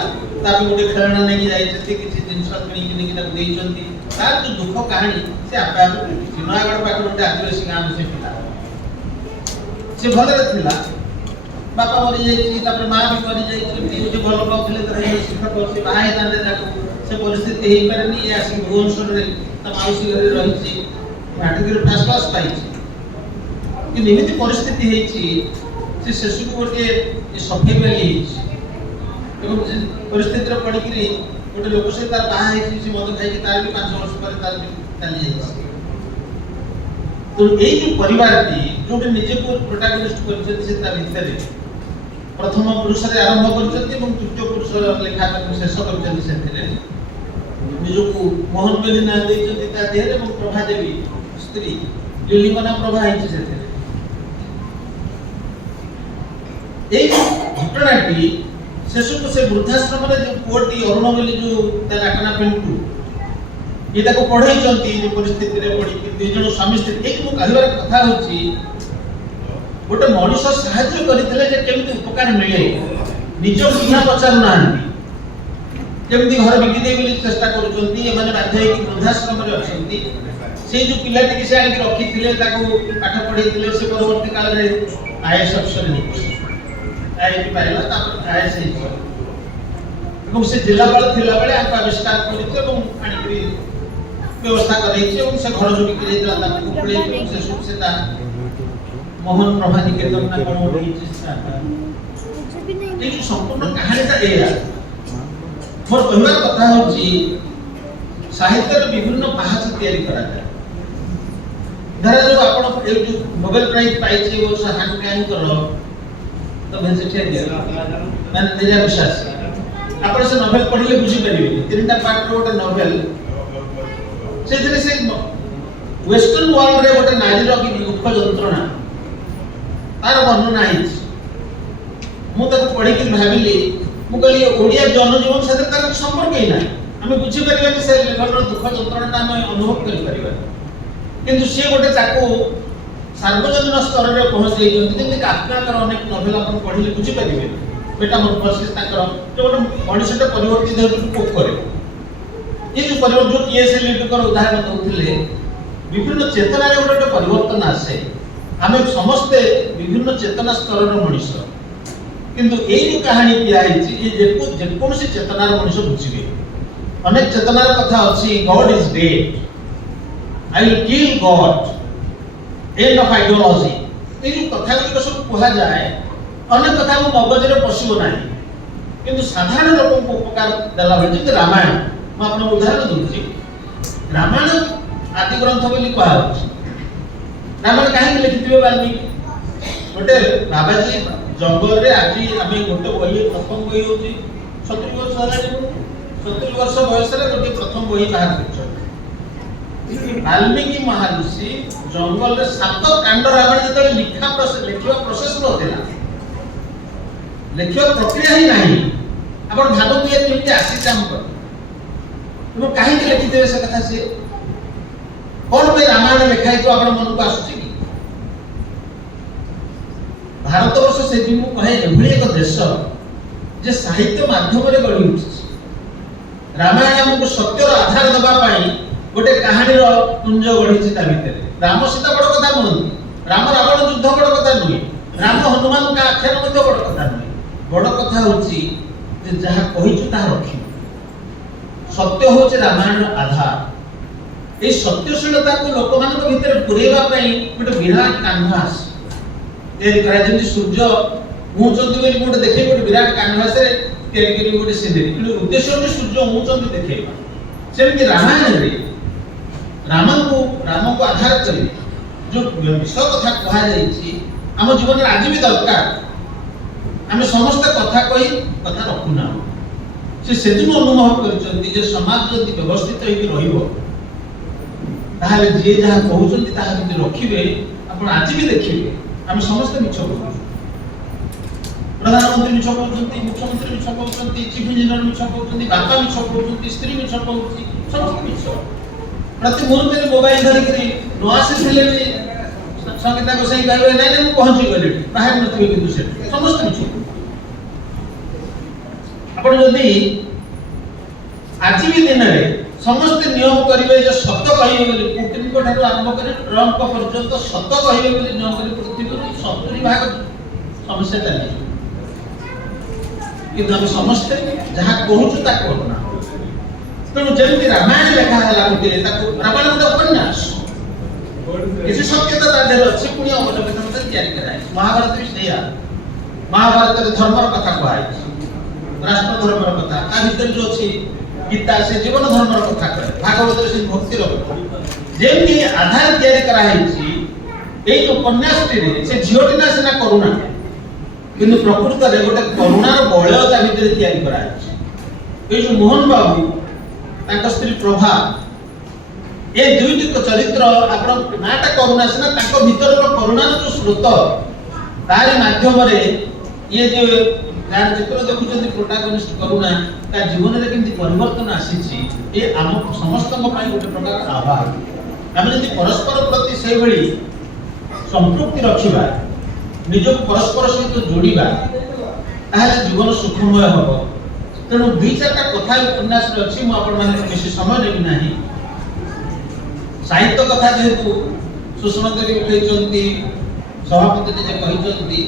ତା ପାଇଁ ଗୋଟେ ଖେଳଣା ନେଇକି ଯାଇଛନ୍ତି, କିଛି ଜିନିଷ କିଣିକି ନେଇକି ତାକୁ ଦେଇଛନ୍ତି। ତାର ଯୋଉ ଦୁଃଖ କାହାଣୀ ସେ ଆପେ ଆପେ ବୁଝୁଛି। ନୟାଗଡ଼ ପାଖରେ ଗୋଟେ ଆଦିବାସୀ ଗାଁର ସେ ପିଲା, ସେ ଭଲରେ ଥିଲା, ବାପା ମରିଯାଇଛି, ତାପରେ ମା ବି ମରିଯାଇଛନ୍ତି, ଗୋଟେ ଭଲ ପାଉଥିଲେ ତାର ଶିକ୍ଷକ, ସେ ବାହା ହେଇଥାନ୍ତେ, ତାକୁ ସେ ପରିସ୍ଥିତି ହେଇପାରେନି। ଇଏ ଆସିକି ଭୁବନେଶ୍ୱରରେ ତା ମାଉସୀ ଘରେ ରହିଛି, ମାଟ୍ରିକରେ ଫାର୍ଷ୍ଟ କ୍ଲାସ୍ ପାଇଛି। କିନ୍ତୁ ଏମିତି ପରିସ୍ଥିତି ହେଇଛି, ସେ ଶେଷକୁ ଗୋଟେ ସଫେଇ ବାଲି ହେଇଛି, ଏବଂ ସେ ପରିସ୍ଥିତିରେ ପଡ଼ିକିରି ଗୋଟେ ଲୋକ ସହିତ ତାର ବାହା ହେଇଛି, ସେ ମଦ ଖାଇକି ତାର ବି 5 ବର୍ଷ ପରେ ତାର ଚାଲି ଯାଇଛି। ତ ଏଇ ଯୋଉ ପରିବାରଟି ଯୋଉଠି ନିଜକୁ ପ୍ରୋଟାଗନିଷ୍ଟ କରିଛନ୍ତି, ସେ ତା ଭିତରେ ପ୍ରଥମ ପୁରୁଷରେ ଆରମ୍ଭ କରିଛନ୍ତି ଏବଂ ତୃତୀୟ ପୁରୁଷ ଲେଖା ତାକୁ ଶେଷ କରିଛନ୍ତି। ସେଥିରେ ନିଜକୁ ମୋହନ ବୋଲି ନାଁ ଦେଇଛନ୍ତି ତା ଦେହରେ, ଏବଂ ପ୍ରଭା ଦେବୀ ସ୍ତ୍ରୀ ଲିଲିମନା ପ୍ରଭା ହେଇଛି ସେଥିରେ। ଏଇ ଘଟଣାଟି ଶେଷକୁ ସେ ବୃଦ୍ଧାଶ୍ରମରେ ଯୋଉ ପୁଅଟି ଅରୁଣ ବୋଲି ଯୋଉ ତା ଡାକନା ପିଣ୍ଟୁ, ଇଏ ତାକୁ ପଢେଇଛନ୍ତି ଯୋଉ ପରିସ୍ଥିତିରେ ପଡିକି 2 ଜଣ ସ୍ୱାମୀ ସ୍ତ୍ରୀ। ଏଇ ମୁଁ କହିବାର କଥା ହଉଛି, ଗୋଟେ ମଣିଷ ସାହାଯ୍ୟ କରିଥିଲେ ଯେ କେମିତି ଉପକାର ମିଳେ, ନିଜ ବିନା ପଚାରୁନାହାନ୍ତି, କେମିତି ଘର ବିକିଦେଇ ବୋଲି ଚେଷ୍ଟା କରୁଛନ୍ତି। ଏମାନେ ବାଧ୍ୟ ହେଇକି ବୃଦ୍ଧାଶ୍ରମରେ ଅଛନ୍ତି। ସେଇ ଯୋଉ ପିଲାଟିକି ସେ ଆଣିକି ରଖିଥିଲେ, ତାକୁ ପାଠ ପଢେଇଥିଲେ, ସେ ପରବର୍ତ୍ତୀ କାଳରେ IAS ଅଫିସର ହେଇଛି, IIT ପାଇଲା, ତାପରେ IAS ହେଇଛି, ଏବଂ ସେ ଜିଲ୍ଲାପାଳ ଥିଲାବେଳେ ଆକୁ ଆବିଷ୍କାର କରିଛି ଏବଂ ଆଣିକି ବ୍ୟବସ୍ଥା କରାଇଛି, ଏବଂ ସେ ଘର ଯୋଉ ବିକ୍ରି ହେଇଥିଲା ତାକୁ ଖୋଳେଇଛି, ଏବଂ ଶେଷକୁ ସେ ତା ମୋହନ ପ୍ରଭା ନିକେତନ ନା କଣ ଗୋଟେ ହେଇଛି। ଏଇ ସମ୍ପୂର୍ଣ୍ଣ କାହାଣୀଟା ଏଇଆ। ମୋର କହିବାର କଥା ହଉଛି, ସାହିତ୍ୟର ବିଭିନ୍ନ ପାହାଚ ତିଆରି କରାଯାଏ। ଧରାଯାଉ ଆପଣ ଏଇ ଯୋଉ ନୋବେଲ ପ୍ରାଇଜ ପାଇଛି ଏ ବର୍ଷ ହାଙ୍ଗ ଟ୍ୟାଙ୍ଗଙ୍କର ତ ଭେଜିଟେରିଆନ ମାନେ ନିରାମିଷାଶୀ, ଆପଣ ସେ ନୋବେଲ ପଢିଲେ ବୁଝିପାରିବେନି। 3ଟା ପାର୍ଟର ଗୋଟେ ନୋବେଲ, ସେଥିରେ ସେ ୱେଷ୍ଟର୍ଣ୍ଣ ୱାର୍ଲଡରେ ଗୋଟେ ନାରୀର କି ଦୁଃଖ ଯନ୍ତ୍ରଣା ତାର ବର୍ଣ୍ଣନା ହେଇଛି। ମୁଁ ତାକୁ ପଢିକି ଭାବିଲି, ମୁଁ କହିଲି ଓଡ଼ିଆ ଜନଜୀବନ ସାଥିରେ ତାର ସମ୍ପର୍କ ହିଁ ନାହିଁ, ଆମେ ବୁଝିପାରିବାନି ସେ ଲେଖକର ଦୁଃଖ ଯନ୍ତ୍ରଣାଟା ଆମେ ଅନୁଭବ କରିପାରିବା। କିନ୍ତୁ ସିଏ ଗୋଟେ ତାକୁ ସାର୍ବଜନୀନ ସ୍ତରରେ ପହଞ୍ଚେଇଛନ୍ତି, ଯେମିତି କାଫ୍କାଙ୍କର ଅନେକ ନଭେଲ ଆପଣ ପଢିଲେ ବୁଝିପାରିବେ। ମେଟାମର୍ଫୋସିସ୍ ତାଙ୍କର ଗୋଟେ ମଣିଷଟେ ପରିବର୍ତ୍ତିତ ହେବାକୁ ପୋକରେ, ଏ ଯୋଉ ପରିବର୍ତ୍ତନ T.S. ଏଲିୟଟଙ୍କର ଉଦାହରଣ ଦଉଥିଲେ, ବିଭିନ୍ନ ଚେତନାରେ ଗୋଟେ ପରିବର୍ତ୍ତନ ଆସେ। ଆମେ ସମସ୍ତେ ବିଭିନ୍ନ ଚେତନା ସ୍ତରର ମଣିଷ, କିନ୍ତୁ ଏଇ ଯୋଉ କାହାଣୀ ଦିଆ ହେଇଛି, ଯେକୌଣସି ଚେତନାର ମଣିଷ ବୁଝିବେ। ଅନେକ ଚେତନାର କଥା ଅଛି, God is dead, I will kill God, end of ideology. ଏଇ ଯୋଉ କଥା ଗୁଡ଼ିକ ସବୁ କୁହାଯାଏ, ଅନେକ କଥା ଆମ ମଗଜରେ ପଶିବ ନାହିଁ, କିନ୍ତୁ ସାଧାରଣ ଲୋକଙ୍କୁ ଉପକାର ଦେଲା ଭଳି। ଯେମିତି ରାମାୟଣ, ମୁଁ ଆପଣଙ୍କୁ ଉଦାହରଣ ଦଉଛି। ରାମାୟଣ ଆଦି ଗ୍ରନ୍ଥ ବୋଲି କୁହାଯାଉଛି। ରାମାୟଣ କାହିଁକି ଲେଖିଥିବେ ବାଲ୍ମୀକି? ଗୋଟେ ବାବାଜୀ ଜଙ୍ଗଲରେ, ଆଜି ଆମେ ଗୋଟେ ବହି, ପ୍ରଥମ ବହି ହଉଛି 70 ବର୍ଷ ହେଲାଣି, 70 ବର୍ଷ ବୟସରେ ଗୋଟେ ପ୍ରଥମ ବହି ବାହାର କରିଛନ୍ତି। ବାଲ୍ମୀକି ମହାଋଷି ଜଙ୍ଗଲରେ 7 କାଣ୍ଡ ରାମାୟଣ ଯେତେବେଳେ ଲେଖିବା ପ୍ରୋସେସ ନଥିଲା, ଲେଖିବା ପ୍ରକ୍ରିୟା ହିଁ ନାହିଁ, ଆପଣ ଭାବନ୍ତୁ ଏ କେମିତି ଆସିଛି ଆମ ପାଖକୁ, ଏବଂ କାହିଁକି ଲେଖିଥିବେ ସେ କଥା। ସିଏ କଣ ପାଇଁ ରାମାୟଣ ଲେଖା ହେଇଥିବ ଆପଣ ମନକୁ ଆସୁଛି କି? ଭାରତବର୍ଷ ସେଠି ମୁଁ କହେ ଏଭଳି ଏକ ଦେଶ ଯେ ସାହିତ୍ୟ ମାଧ୍ୟମରେ ଗଢ଼ି ଉଠିଛି। ରାମାୟଣ ଆମକୁ ସତ୍ୟର ଆଧାର ଦେବା ପାଇଁ ଗୋଟେ କାହାଣୀର ପୁଞ୍ଜ ଗଢ଼ିଛି ତା ଭିତରେ। ରାମ ସୀତା ବଡ଼ କଥା ନୁହନ୍ତି, ରାମ ରାବଣ ଯୁଦ୍ଧ ବଡ଼ କଥା ନୁହେଁ, ରାମ ହନୁମାନଙ୍କ ଆଖ୍ୟାନ ମଧ୍ୟ ବଡ଼ କଥା ନୁହେଁ। ବଡ଼ କଥା ହଉଛି ଯେ ଯାହା କହିଛୁ ତାହା ରଖିବୁ। ସତ୍ୟ ହଉଛି ରାମାୟଣର ଆଧାର। এই ସତ୍ୟଶୀଳତାକୁ ଲୋକମାନଙ୍କ ଭିତରେ ପୁରେଇବା ପାଇଁ ଗୋଟେ ବିରାଟ କାନଭାସ ତିଆରି କରା, ଯେମିତି ସୂର୍ଯ୍ୟ ଉଉଁଛନ୍ତି ବୋଲି ଗୋଟେ ଦେଖେଇ ଗୋଟେ ବିରାଟ କାନଭାସରେ ତିଆରି କରି ଗୋଟେ ସିନେରୀ, କିନ୍ତୁ ଉଦ୍ଦେଶ୍ୟ ହଉଛି ସୂର୍ଯ୍ୟ ଉଉଁଛନ୍ତି ଦେଖେଇବା। ସେମିତି ରାମାୟଣରେ ରାମକୁ ଆଧାର କରି जो विष कथा कहुई आम जीवन में आज भी दरकार आम समस्त कथा कही कथा रखुना से दिन अनुभव कर समाज जदि व्यवस्थित होकर जी जहाँ कहते रखिए आप आज भी देखिए आम समस्त मिछ कहूँ प्रधानमंत्री मिछ कहते मुख्यमंत्री मिछ कहते चीफ इंजीनियर मिछ कहते बापा मिछ कहते स्त्री मिछ कहूँ समस्त मिछ प्रति मुहूर्त मोबाइल धरिक न आसी संगीता गोसाई कहले नहीं नहीं पहुंची गले बाहर नथिबे किंतु से समस्त मिछ आपण जदि आज भी दिन में समस्त नियम करिवे जो सत्य कहिबे बोली पुतिन को ठाकुर आरंभ करी ट्रम्प पर्यंत सत्य कहिबे बोली नियम करी पृथ्वी 70% समस्या चली कि हम समस्त जहाँ कहूँ ता करना तेणु जमी रामायण लेखा है रामायण गोटे उपन्यास किसी सत्यता तादेह अच्छी पुण्य अवलंबन तैयारी कराए महाभारत भी सैया महाभारत धर्मर कथा कहुई राष्ट्र धर्मर कथा ता भीतर जो अच्छी गीता से जीवन धर्मर कथा कहे भागवत से भक्तिर जेमती आधार तैयारी कराई जो उपन्यास से झीलटी सीना करुणा किंतु प्रकृत में गोटे करुणार बलय ता भीतर तैयारी कराई जो मोहन बाबू तांका स्त्री प्रभा ये दुईटी चरित्र आपण नाटा करुणा सीना तांको भीतर करुणार जो स्रोत तार माध्यम ये जो जार चित्र देखुଛନ୍ତି प्रोटागनिस्ट करुणा ता जीवन रे केमती परिवर्तन आसीछि ए आम समस्त पई गोटे प्रकार आभार आम यदि परस्पर प्रति से भली संपृक्ति रखिबा निजक परस्पर सहित जोड़िबा ताहले जीवन सुखमय होबो तेणु दुई चारटा कथा उपन्यास अच्छी मु आपण माने बेसी समय नेबी नाही साहित्य कथा जेहेतु सुषमा देवी उठेइचंती सभापति जे कहिचंती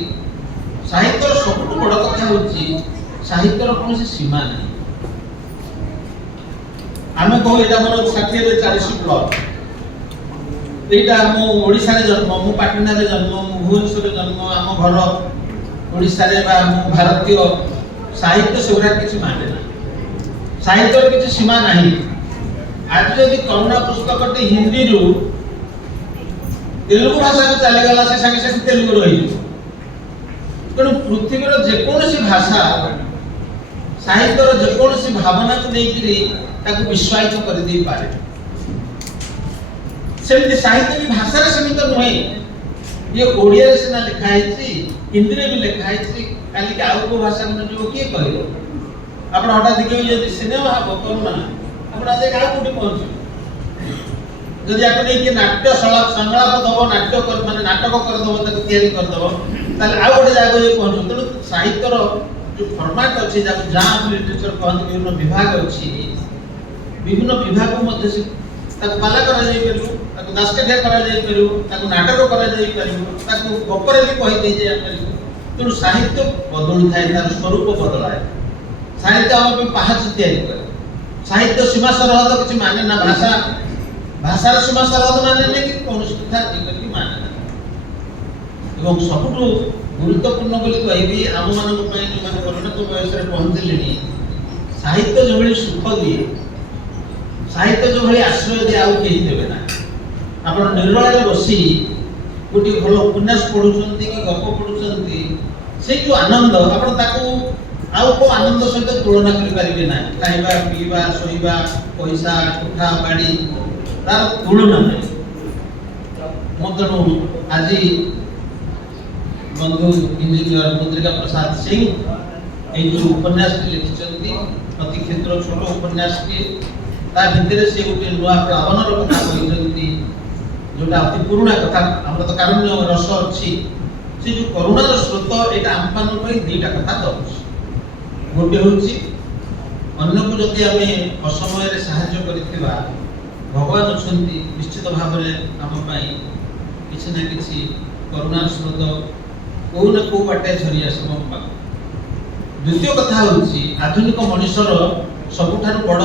साहित्यर सबुठ बड़ कथा होची साहित्यर कोनोसी सीमा नाही आमे कहू एटा मोर 60 रे 40 प्लस एटा मो ओडिसा रे जन्म मु पाटना रे जन्म मु भुवनेश्वर रे जन्म आम घर ओडिसा रे बा मु भारतीय साहित्य सेगुरा किसी माने ना साहित्य किसी सीमा नहीं आज यदि करुणा पुस्तक हिंदी रु तेलुगु भाषा को चली गला से संगे संगे तेलुगु रही तेणु पृथ्वीर जेकोसी भाषा साहित्यर जेकोसी भावना को लेकरी ताको विश्वासित कर दे पारे सेमती साहित्य भी भाषा रे सीमित नुहे ये ओडिया रे सिना लिखा है हिंदी रे भी लिखा है काली के आउ को भाषा में जो किए कहलो आपण हटा देखियो यदि सिनेमा हो करुणा आपण आज का कोठी पहुंच जदि आपण के नाट्य संलाप दबो नाट्य कर माने नाटक कर दबो ताको तैयारी कर दबो ताले आउ गोटे जागो ये पहुंच तेणु साहित्यर जो फॉर्मेट अछि जा जाम लिटरेचर कहत विभिन्न विभाग अछि विभिन्न विभाग मध्ये से ताको पाला करा जाई परु ताको दास्कठिया करा जाई परु ताको नाटक करा जाई परु ताको गोपरे भी कहि दे जाई परु तेणु साहित्य बदलू थाए तार स्वरूप बदलाए साहित्य हम पहाच तैयारी करे साहित्य सीमा सरहद किसी माने ना भाषा भाषार सीमा सरहद माने नहीं कि कौन कथा कि माने ना एवं सबुठु गुरुत्वपूर्ण बोली कहबी आम मानक पई जो माने परिणत बयस रे पहुंचलेनी साहित्य जो भली सुख दिए साहित्य जो भली आश्रय दे आउ केही देबे ना आपण निर्मल रे बसी गोटे भल उपन्यास पढ़ुचंती कि गप पढ़ुचंती से जो आनंद आपण ताको आउ को आनंद सहित तुलना करि परिबे ना खाइबा पीबा सोइबा पैसा कोठा बाड़ी तार तुलना नहीं मतनु आज बंधु इंजीनियर मुद्रिका प्रसाद सिंह ए जो उपन्यास लिखिचंती अति क्षेत्र छोट उपन्यास के ता भितर से गोटे नुआ प्लावन रो कथा कहिचंती जोटा अति पुराना कथा हमर तो कारुण्य रस अछि से जो करुणार स्रोत एटा आम्पान पई दीटा कथा दउछ गोटे होछि अन्य को जति हमें असमय रे सहाय्य करिथिबा भगवान अछंती निश्चित भाव रे हम पई किछि ना किछि करुणार स्रोत को न को बाटे झरी आसम द्वितीय कथा होछि आधुनिक मनुष्यर सबुठार बड़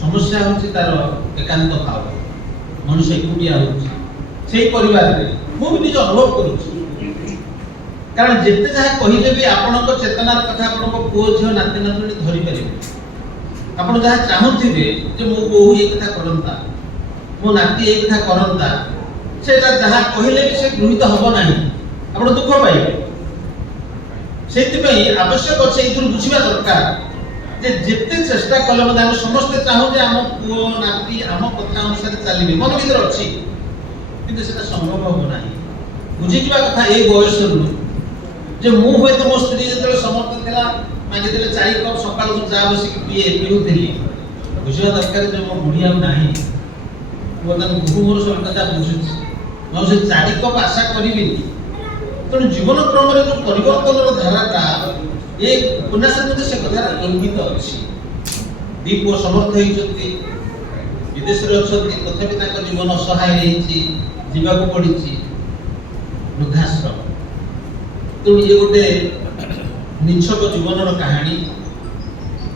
समस्या होछि तार एकांत भाव मनुष्य एकुटिया होछि सेही परिवार रे मु भी निज अनुभव करूछि कारण जेते जहा कहिले भी आपनक चेतनार कथा आपनक पुओ झियो नाती नातुणी धरि परिबे आपण जहा चाहुथिबे जे मो बोहू ए कथा करंता मो नाती ए कथा करंता সেটা যাহা কহিলে ବି ସେ ଗୃହୀତ ହବ ନାହିଁ, ଆପଣ ଦୁଃଖ ପାଇବେ। ସେଇଥିପାଇଁ ଆବଶ୍ୟକ ଅଛି ଏଇଥିରୁ ବୁଝିବା ଦରକାର ଯେ ଯେତେ ଚେଷ୍ଟା କଲେ ମଧ୍ୟ ଆମେ ସମସ୍ତେ ଚାହୁଁ ଯେ ଆମ ପୁଅ ନାତି ଆମ କଥା ଅନୁସାରେ ଚାଲିବେ, ମନ ଭିତରେ ଅଛି, କିନ୍ତୁ ସେଟା ସମ୍ଭବ ହବ ନାହିଁ। ବୁଝିଯିବା କଥା ଏଇ ବୟସରୁ ଯେ ମୁଁ ହୁଏତ ମୋ ସ୍ତ୍ରୀ ଯେତେବେଳେ ସମର୍ଥ ଥିଲା ମାଗିଦେଲେ 4 କପ୍ ସକାଳୁ ଚା ବସିକି ପିଉଥିଲି, ବୁଝିବା ଦରକାର ଯେ ମୋ ବୁଢ଼ୀ ଆଉ ନାହିଁ, ବର୍ତ୍ତମାନ ବହୁ ମୋର ସବୁ କଥା ବୁଝୁଛି, ମୁଁ ସେ 4 କପ୍ ଆଶା କରିବିନି। ତେଣୁ ଜୀବନ କ୍ରମରେ ଯୋଉ ପରିବର୍ତ୍ତନର ଧାରାଟା ଏ ଉପନ୍ୟାସ ମଧ୍ୟ ସେ କଥାରେ ଇଙ୍ଗିତ ଅଛି। ଦି ପୁଅ ସମର୍ଥ ହେଇଛନ୍ତି, ବିଦେଶରେ ଅଛନ୍ତି, ତଥାପି ତାଙ୍କ ଜୀବନ ଅସହାୟ ହେଇଛି, ଯିବାକୁ ପଡ଼ିଛି ବୃଦ୍ଧାଶ୍ରମ। ତେଣୁ ଇଏ ଗୋଟେ ନିଛକ ଜୀବନର କାହାଣୀ,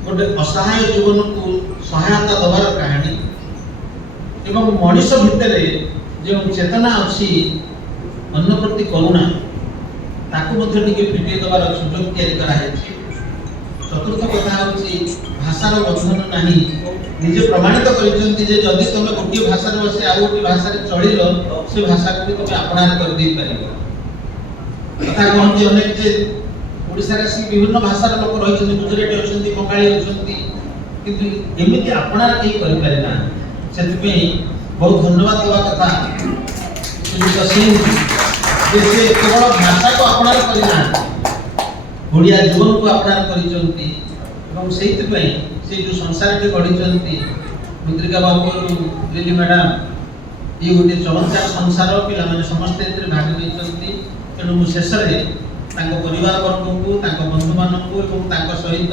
ଗୋଟେ ଅସହାୟ ଜୀବନକୁ ସହାୟତା ଦେବାର କାହାଣୀ ଏବଂ ମଣିଷ ଭିତରେ ଯେଉଁ ଚେତନା ଅଛି ଅନ୍ୟ ପ୍ରତି କରୁଣା, ତାକୁ ମଧ୍ୟ ଟିକେ ଫିଟେଇ ଦେବାର ସୁଯୋଗ ତିଆରି କରାଯାଇଛି। ଚତୁର୍ଥ କଥା ହେଉଛି ଭାଷାର ବନ୍ଧନ ନାହିଁ। ନିଜେ ପ୍ରମାଣିତ କରିଛନ୍ତି ଯେ ଯଦି ତମେ ଗୋଟିଏ ଭାଷାରେ ବସି ଆଉ ଗୋଟିଏ ଭାଷାରେ ଚଳିଲ, ସେ ଭାଷାକୁ ବି ତମେ ଆପଣାର କରିଦେଇ ପାରିବ। କଥା କହନ୍ତି ଅନେକ ଯେ ଓଡ଼ିଶାରେ ଆସି ବିଭିନ୍ନ ଭାଷାର ଲୋକ ରହିଛନ୍ତି, ଗୁଜୁରାଟୀ ଅଛନ୍ତି, ବଙ୍ଗାଳୀ ଅଛନ୍ତି, କିନ୍ତୁ ଏମିତି ଆପଣାର କେହି କରିପାରେ ନା। ସେଥିପାଇଁ ବହୁତ ଧନ୍ୟବାଦ ଦେବା କଥା ଯେ ସେ କେବଳ ଭାଷାକୁ ଆପଣାର କରିନାହାନ୍ତି, ଓଡ଼ିଆ ଜୀବନକୁ ଆପଣାର କରିଛନ୍ତି ଏବଂ ସେଇଥିପାଇଁ ସେ ଯେଉଁ ସଂସାରଟି ଗଢ଼ିଛନ୍ତି ମୁଦ୍ରିକା ବାବୁ, ଲିଲି ମ୍ୟାଡ଼ାମ, ଇଏ ଗୋଟିଏ ଚମତ୍କାର ସଂସାର, ପିଲାମାନେ ସମସ୍ତେ ଏଥିରେ ଭାଗ ନେଇଛନ୍ତି। ତେଣୁ ମୁଁ ଶେଷରେ ତାଙ୍କ ପରିବାର ବର୍ଗଙ୍କୁ, ତାଙ୍କ ବନ୍ଧୁମାନଙ୍କୁ ଏବଂ ତାଙ୍କ ସହିତ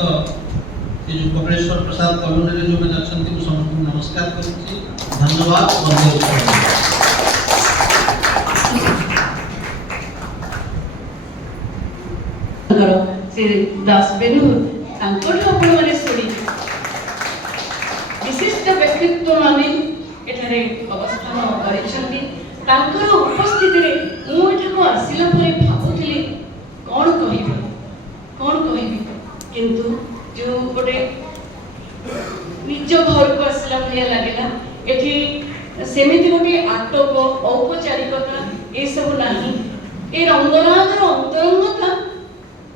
ସେ ଯେଉଁ କପିଳେଶ୍ୱର ପ୍ରସାଦ କଲୋନୀରେ ଯେଉଁମାନେ ଅଛନ୍ତି ମୁଁ ସମସ୍ତଙ୍କୁ ନମସ୍କାର କରୁଛି। ଧନ୍ୟବାଦ। ବନ୍ଦେ ଉତ୍କଳ। ସେ ଦାସବେନୁ ତାଙ୍କଠୁ ଆପଣମାନେ ଶୁଣି ବିଶିଷ୍ଟ ବ୍ୟକ୍ତିତ୍ୱ ମାନେ ଏଠାରେ ଅବସ୍ଥାନ କରିଛନ୍ତି। ତାଙ୍କର ଉପସ୍ଥିତିରେ ମୁଁ ଏଠାକୁ ଆସିଲା ପରେ ଭାବୁଥିଲି କ'ଣ କହିବି, କିନ୍ତୁ ଯେଉଁ ଗୋଟେ ନିଜ ଘରକୁ ଆସିଲା ଭଳିଆ ଲାଗିଲା। ଏଠି ସେମିତି ଗୋଟିଏ ଆଟକ ଔପଚାରିକତା ଏସବୁ ନାହିଁ। ଏ ରଙ୍ଗରାଗର ଅନ୍ତରଙ୍ଗତା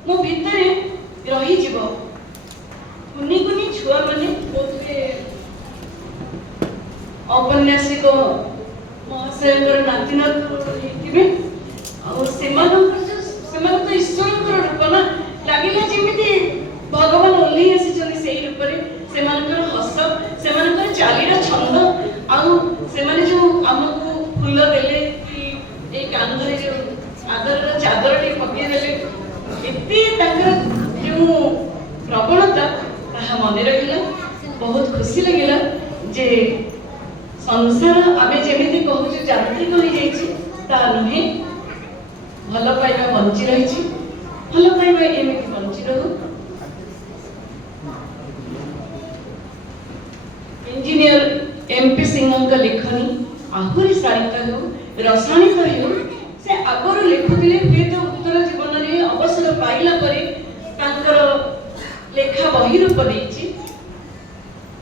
ମୋ ଭିତରେ ରହିଯିବ। କୁନି କୁନି ଛୁଆମାନେ ବୋଧହୁଏ ଔପନ୍ୟାସିକ ମହାଶୟଙ୍କର ନାତି ନାତୁଣୀ ହେଇଥିବେ, ଆଉ ସେମାନେ ତ ଈଶ୍ୱରଙ୍କର ରୂପ ନା। ଲାଗିଲା ଯେମିତି ଭଗବାନ ଓହ୍ଲେଇ ଆସିଛନ୍ତି ସେଇ ରୂପରେ। ସେମାନଙ୍କର ହସ, ସେମାନଙ୍କର ଚାଲିର ଛନ୍ଦ, ଆଉ ସେମାନେ ଯୋଉ ଆମକୁ ଫୁଲ ଦେଲେ କି ଏଇ କାନ୍ଧରେ ଯୋଉ ଆଦରର ଚାଦରଟି ପକେଇଦେଲେ, ଏତେ ତାଙ୍କର ଯେଉଁ ପ୍ରବଣତା ତାହା ମନେ ରହିଲା। ବହୁତ ଖୁସି ଲାଗିଲା ଯେ ସଂସାର ଆମେ ଯେମିତି କହୁଛୁ ଯାନ୍ତ୍ରିକ ହୋଇଯାଇଛି, ତା ନୁହେଁ। ଭଲ ପାଇବା ବଞ୍ଚି ରହିଛି, ଭଲ ପାଇବା ଏମିତି ବଞ୍ଚି ରହୁ। ଇଞ୍ଜିନିୟର MP ସିଂହଙ୍କ ଲେଖନୀ ଆହୁରି ଶାଣିତ ହେଉ, ରସାଣିତ ହେଉ। ସେ ଆଗରୁ ଲେଖୁଥିଲେ, ହୁଏତ ଉତ୍ତର ଜୀବନରେ ଅବସର ପାଇଲା ପରେ ତାଙ୍କର ଲେଖା ବହି ରୂପ ନେଇଛି।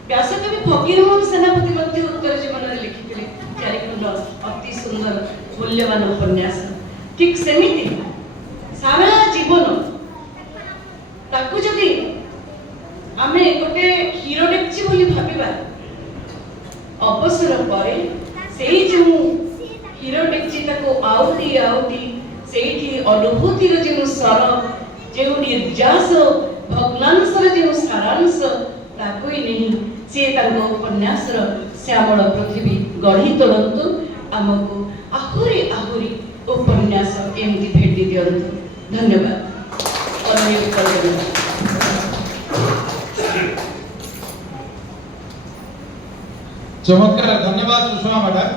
ବ୍ୟାସକବି ଫକୀରମୋହନ ସେନାପତି ମଧ୍ୟ ଉତ୍ତର ଜୀବନରେ ଲେଖିଥିଲେ ଚାରିଖଣ୍ଡ ଅତି ସୁନ୍ଦର ମୂଲ୍ୟବାନ ଉପନ୍ୟାସ। ଠିକ୍ ସେମିତି ସାରା ଜୀବନ ତାକୁ ଯଦି ଆମେ ଗୋଟେ ହୀର ଡେକ୍ଚି ବୋଲି ଭାବିବା, ଅବସର ପରେ ସେଇ ଯେଉଁ ହୀର ଡେକ୍ଚି ତାକୁ ଆଉଟି ସେଇଠି ଅନୁଭୂତିର ଯେଉଁ ସ୍ୱର, ଯେଉଁ ନିର୍ଯାସ, ଭଗ୍ନାଂଶର ଯେଉଁ ସାରାଂଶ, ତାକୁ ହିଁ ନେଇ ସିଏ ତାଙ୍କ ଉପନ୍ୟାସର ଶ୍ୟାମଳ ପୃଥିବୀ ଗଢ଼ି ତୋଳନ୍ତୁ। ଆମକୁ ଆହୁରି ଆହୁରି ଉପନ୍ୟାସ ଏମିତି ଭେଟି ଦିଅନ୍ତୁ। ଧନ୍ୟବାଦ। चमत्कार। धन्यवाद सुषमा मैडम।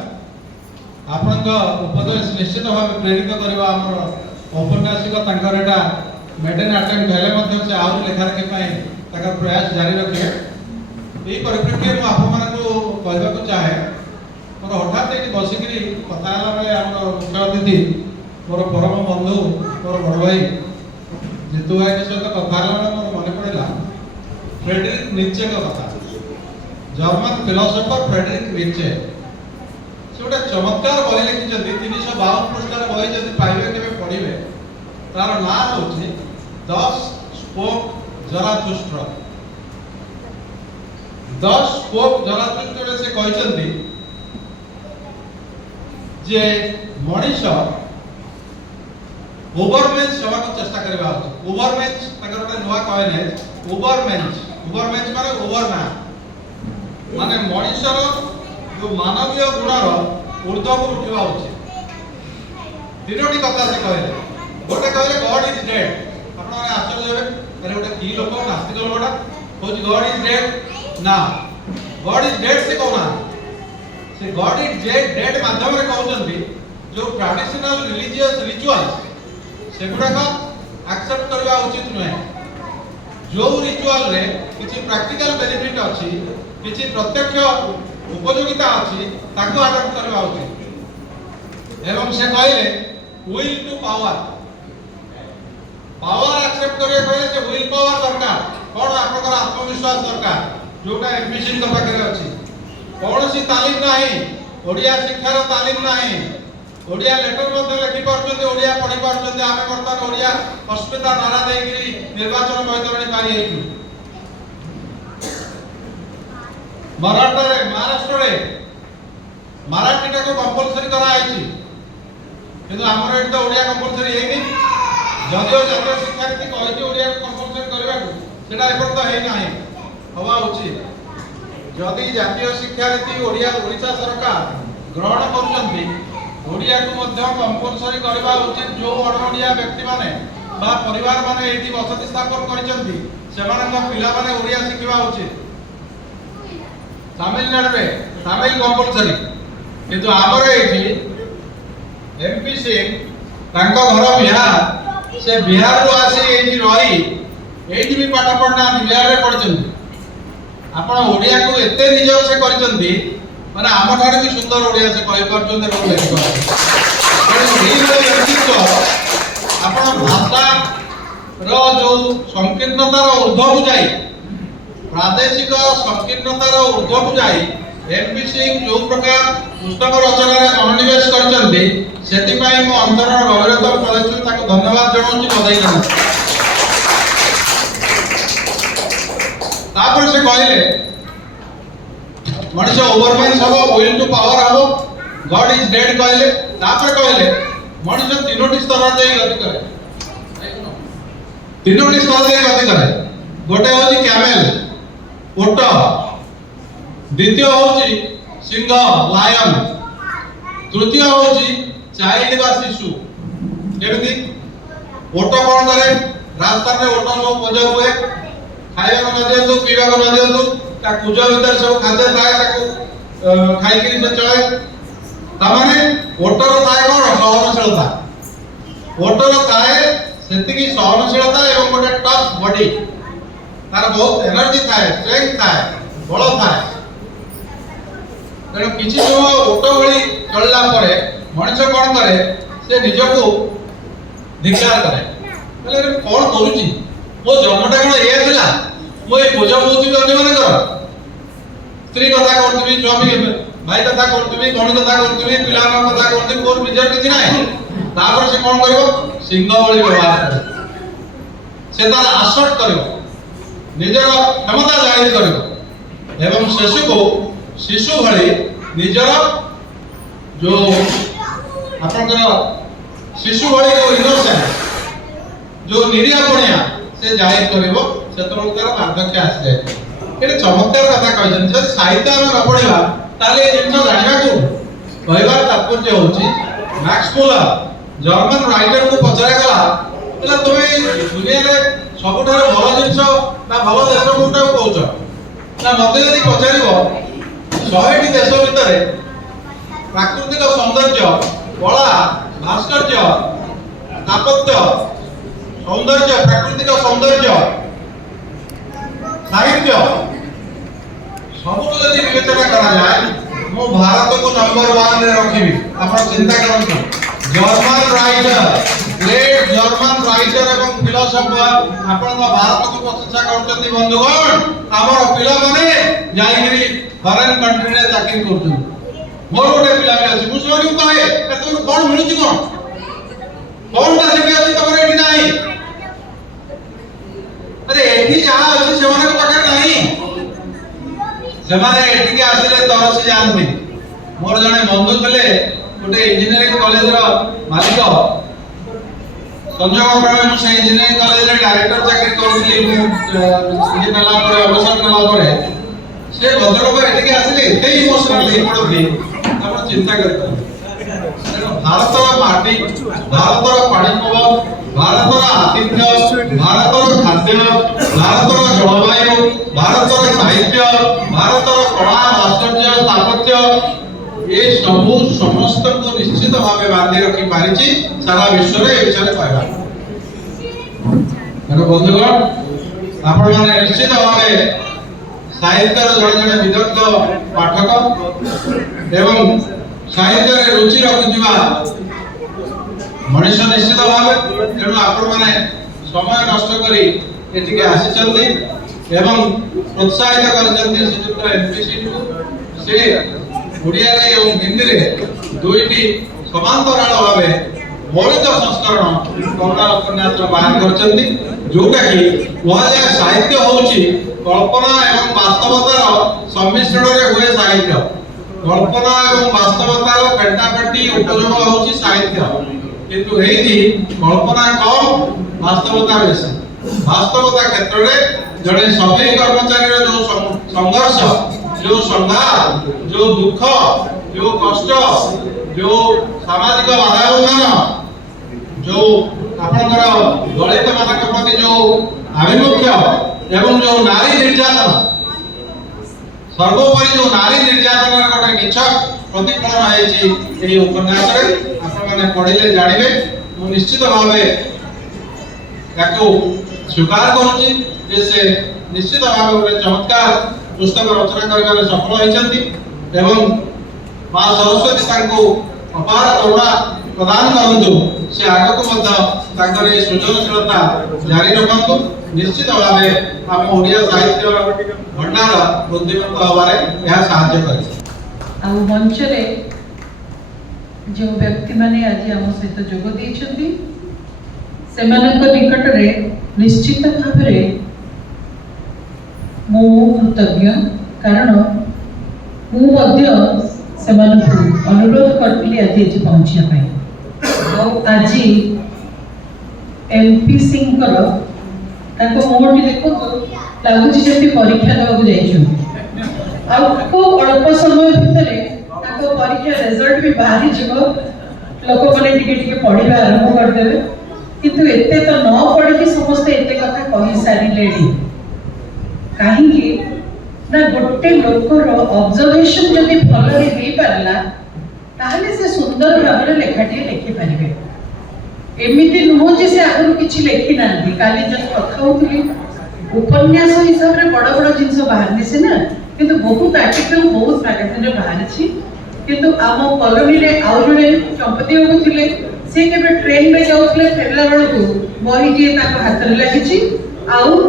आपणक उपदेश निश्चित भाव प्रेरित करवा आमर औपन्यासिक तांकर एटा मेडन अटेम्प्ट हेले मध्ये से आउ लेखालेखि पई ताकर प्रयास जारी रखे। एई परिप्रेक्षी मु आप मानकु कहबा को चाहे, मोर हठात एटी बसिकरी कथा हला बेले आमर मुख्य अतिथि मोर परम बंधु मोर बड़ भाई जितु भाई के सहित कथा हला बेले मोर मने पड़ेला फ्रेडरिक नीचे का कथा। जर्मन फिलोसोफर फ्रेडरिक नीचे से गोटे चमत्कार बही लिखिं 352 पृष्ठार बही जब पाइबे केबे पढ़िबे तार ना होछि 10 स्पोक जराथुस्ट्र 10 स्पोक जराथुस्ट्र से कहते जे मनीष ओवरमेंच सेवा को चेष्टा करबा उचित ओवरमेंच तकर गोटे नुआ कहे नै ओवरमेंच माने ओवर माने मनीषर जो मानवीय गुणर ऊर्ध्व को उठिबा उचित तीनोटी कथा से कहले गोटे कहले गॉड इज डेड आपण माने आश्चर्य हेबे अरे गोटे की लोक नास्तिक लोकटा कहछि गॉड इज डेड ना गॉड इज डेड से कहना से गॉड इज डेड माध्यम रे कहउछन्ती जो ट्रेडिशनल रिलीजियस रिचुअल्स सेगुडा का एक्सेप्ट करबा उचित नहे जो रिचुअल रे किछि प्रैक्टिकल बेनिफिट अछि किछि प्रत्यक्ष उपयोगिता अछि ताको अडॉप्ट करबा उचित एवं से कहले विल टू पावर एक्सेप्ट करे कहले से विल पावर दरकार कोन आपनकर आत्मविश्वास दरकार जोटा एम्बिशन का पाखरे अछि कोनोसी तालीम नाही ओडिया शिक्षार तालीम नाही ओडिया लेटर मध्ये लिखि पारछन्ते ओडिया पढि पारछन्ते आमे वर्तमान ओडिया अस्मिता नारा देगिरी निर्वाचन मैदानी पारी हेतु महाराष्ट्र रे मराठीटा को कंपलसरी करा आइछि किंतु हमर एट तो ओडिया कंपलसरी हेनी जदियो जातीय शिक्षा नीति कहिछि ओडिया कंपलसरी करबा को सेटा एपर तो हेई नाही हवा उचित जदि जातीय शिक्षा नीति ओडिया ओडिशा सरकार ग्रहण करूछन्ति ओडिया को मध्य कंपलसरी करबा उचित जो अनओडिया व्यक्ति माने बा परिवार माने एठी बसति स्थापन करिसंती सेमानक पिला माने ओडिया शिखिबा उचित तमिलनाडु रे तमिल कंपलसरी किंतु हमर एठी एमपी सिंह तांको घर बिहार से बिहार रो आसी एठी रही एठी भी पाठ पढ़ना बिहार रे पढ़चंती आपण ओडिया को एते निजर से करिसंती माने आम ठारे भी सुंदर ओडिया से कहि परछन देखो लेखि आपण भाषा रो जो संकीर्णतार ऊर्ध्व को जाई प्रादेशिक संकीर्णतार ऊर्ध्व को जाई एमपी सिंह जो प्रकार पुस्तक रचना रे मनोनिवेश करछन्ती सेति पई मो अंतरर गौरवतम प्रदर्शन ताको धन्यवाद जणाउछि बधाई जणाउछि तापर से कहले मनुष्य ओवरमेंस हबो विल टू पावर हबो गॉड इज डेड कहले तापर कहले मनुष्य तीनोटी स्तर दे गति करे तीनोटी स्तर दे गति करे गोटे होची कैमेल ओट द्वितीय होची सिंह लायन तृतीय होची चाइल्ड बा शिशु जेमिति ओट कोन करे रास्ता रे ओट सब मजा हुए खाଇବା को न दियंतु पीवा को न दियंतु ता कुज भीतर सब खाद्य थाए ताको खाई करी से चले तमाने ओटर थाए कोन सहनशीलता ओटर थाए सेति की सहनशीलता एवं गोटे टफ बॉडी तार बहुत एनर्जी थाए स्ट्रेंथ थाए बल थाए तेणु किछि जो ओट भली चलला परे मनुष्य कोन करे से निजको धिक्कार करे बोले कोन करूची मो जन्मटा कोन ए थिला मो ए बोझ बोझी अन्य माने कर स्त्री कथा करतबी स्वामी भाई कथा करतबी गण कथा करतबी पिलान कथा करतबी मोर बिजर किछि नाही तापर से कोन करबो सिंह भली व्यवहार करे से तार आसट करबो निजर क्षमता जाहिर करबो एवं शिशु भली निजर जो आपनकर शिशु भली जो इनोसेंस जो निरीहपणिया से जाहिर करबो सेतरो तार वार्धक्य आसी जाय एटे चमत्कार कथा कहजन जे साहित्य हम न पढिबा ताले जिंस जानिबा को कहबार तात्पर्य होची मैक्स मुलर जर्मन राइटर को पचरा गला बोला तुमे दुनिया रे सबठार भलो जिंस बा भलो देश कोटा कहउछ ना मते यदि पचारिबो 100 टी देश भितरे प्राकृतिक सौंदर्य कला भास्कर्य स्थापत्य सौंदर्य प्राकृतिक सौंदर्य साहित्य सब यदि विवेचना करा जाए मो भारत को नंबर 1 रे रखिबी आपण चिंता करंतु German writer great German writer एवं फिलोसोफर आपण भारत को प्रशंसा करछथि बंधुगण हमर पिला माने जाईगिरी फॉरेन कंट्री रे चाकरी करछन मोर गोटे पिला भी अछि मु सोनी कहे तुम कोन मिलुची कोनटा सेठी अछि तमरे एठी नाही अरे एठी जहाँ अछि सेमाने को पाखे नाही सेमाने एठी के आसिले तोर से जानबी मोर जने बंधु तले गोटे इंजीनियरिंग कॉलेज रो मालिक संजोग क्रमे मु से इंजीनियरिंग कॉलेज रे डायरेक्टर चाकरी करथली मु सिटी नला पर अवसर नला पर से भद्रक एठी के आसिले एते इमोशनल हे पड़थि आपण चिंता करता भारत माटी भारत पानी पवन भारत आतिथ्य भारत खाद्य भारत जलवायु भारत साहित्य भारत कला भास्कर्य स्थापत्य ये सबू समस्त को निश्चित भाव बांधि रखी पारिछि सारा विश्व रे विषय कहबा मेरे बंधुगण आपण माने निश्चित भाव साहित्य जड़े जड़े विदग्ध पाठक एवं साहित्य रे रुचि रखुवा मनुष्य निश्चित भाव तेणु आपण माने समय नष्ट करी एटिके आसीचंती एवं प्रोत्साहित करचंती श्रीयुक्त एमपीसी को से ओडिया रे एवं हिंदी रे दुईटी समांतराल भावे मौलिक संस्करण कविता उपन्यास बाहर करचंती जोटा कि वहां साहित्य होउची कल्पना एवं वास्तवतार सम्मिश्रण रे हुए साहित्य कल्पना एवं वास्तवतार पेटापेटी उपयोग होउची साहित्य किंतु हेती कल्पना कम वास्तवता बेसी वास्तवता क्षेत्र रे जड़े सफाई कर्मचारी रो जो संघर्ष जो संघात जो दुख जो कष्ट जो सामाजिक बाधाबंधन जो आपनकर दलित मानक प्रति जो आभिमुख्य एवं जो नारी निर्यातन सर्वोपरि जो नारी निर्यातन गोटे निछक प्रतिफलन है एही उपन्यास रे आपण माने पढिले जानिबे मु निश्चित भावे याको स्वीकार करूची जे से निश्चित भावे चमत्कार पुस्तक रचना करबारे सफल होइछंती एवं मां सरस्वती तांको अपार करुणा प्रदान करंतु से आगको मध्य तांकर ए सृजनशीलता जारी रखंतु निश्चित भावे हम ओडिया साहित्य भंडार बुद्धिमत्ता हबारे यह सहायता करे आ मंच रे जो व्यक्ति माने आज हम सहित जोग देइछंती सेमानक निकट रे निश्चित भाबरे मो कृतज्ञ कारण मु मध्य सेमानकु अनुरोध करथिली आज एठी पहुंचिया पाई और आज एमपी सिंह कर ताको मोटी देखो लागुची जेती परीक्षा देबाकू जाइछु आ को अल्प समय भितरे ताको परीक्षा रिजल्ट भी बाहरी जिवो लोक माने टिके टिके पढिबा आरंभ कर देबे किंतु एते तो न पढि कि समस्त एते कथा कहि सारी लेडी काहे कि ना गोटे लोकर ऑब्जर्वेशन जदि भलरे दे पारला ताहले से सुंदर भाबरे लेखाटी लिखि पारिबे एमिति नुह जे से आगु किछि लेखि नांती काली जस कथा होतली उपन्यास हिसाब रे बड़ बड़ जिंस बाहर दिसे ना किंतु बहुत आर्टिकल बहुत मैगजीन रे बाहर छी किंतु आम कॉलोनी रे आउ जणे चंपती बाबू थिले से केबे ट्रेन रे जाउथले फेरला बेलकु बही जे ताको हाथ रे लागिछि आउ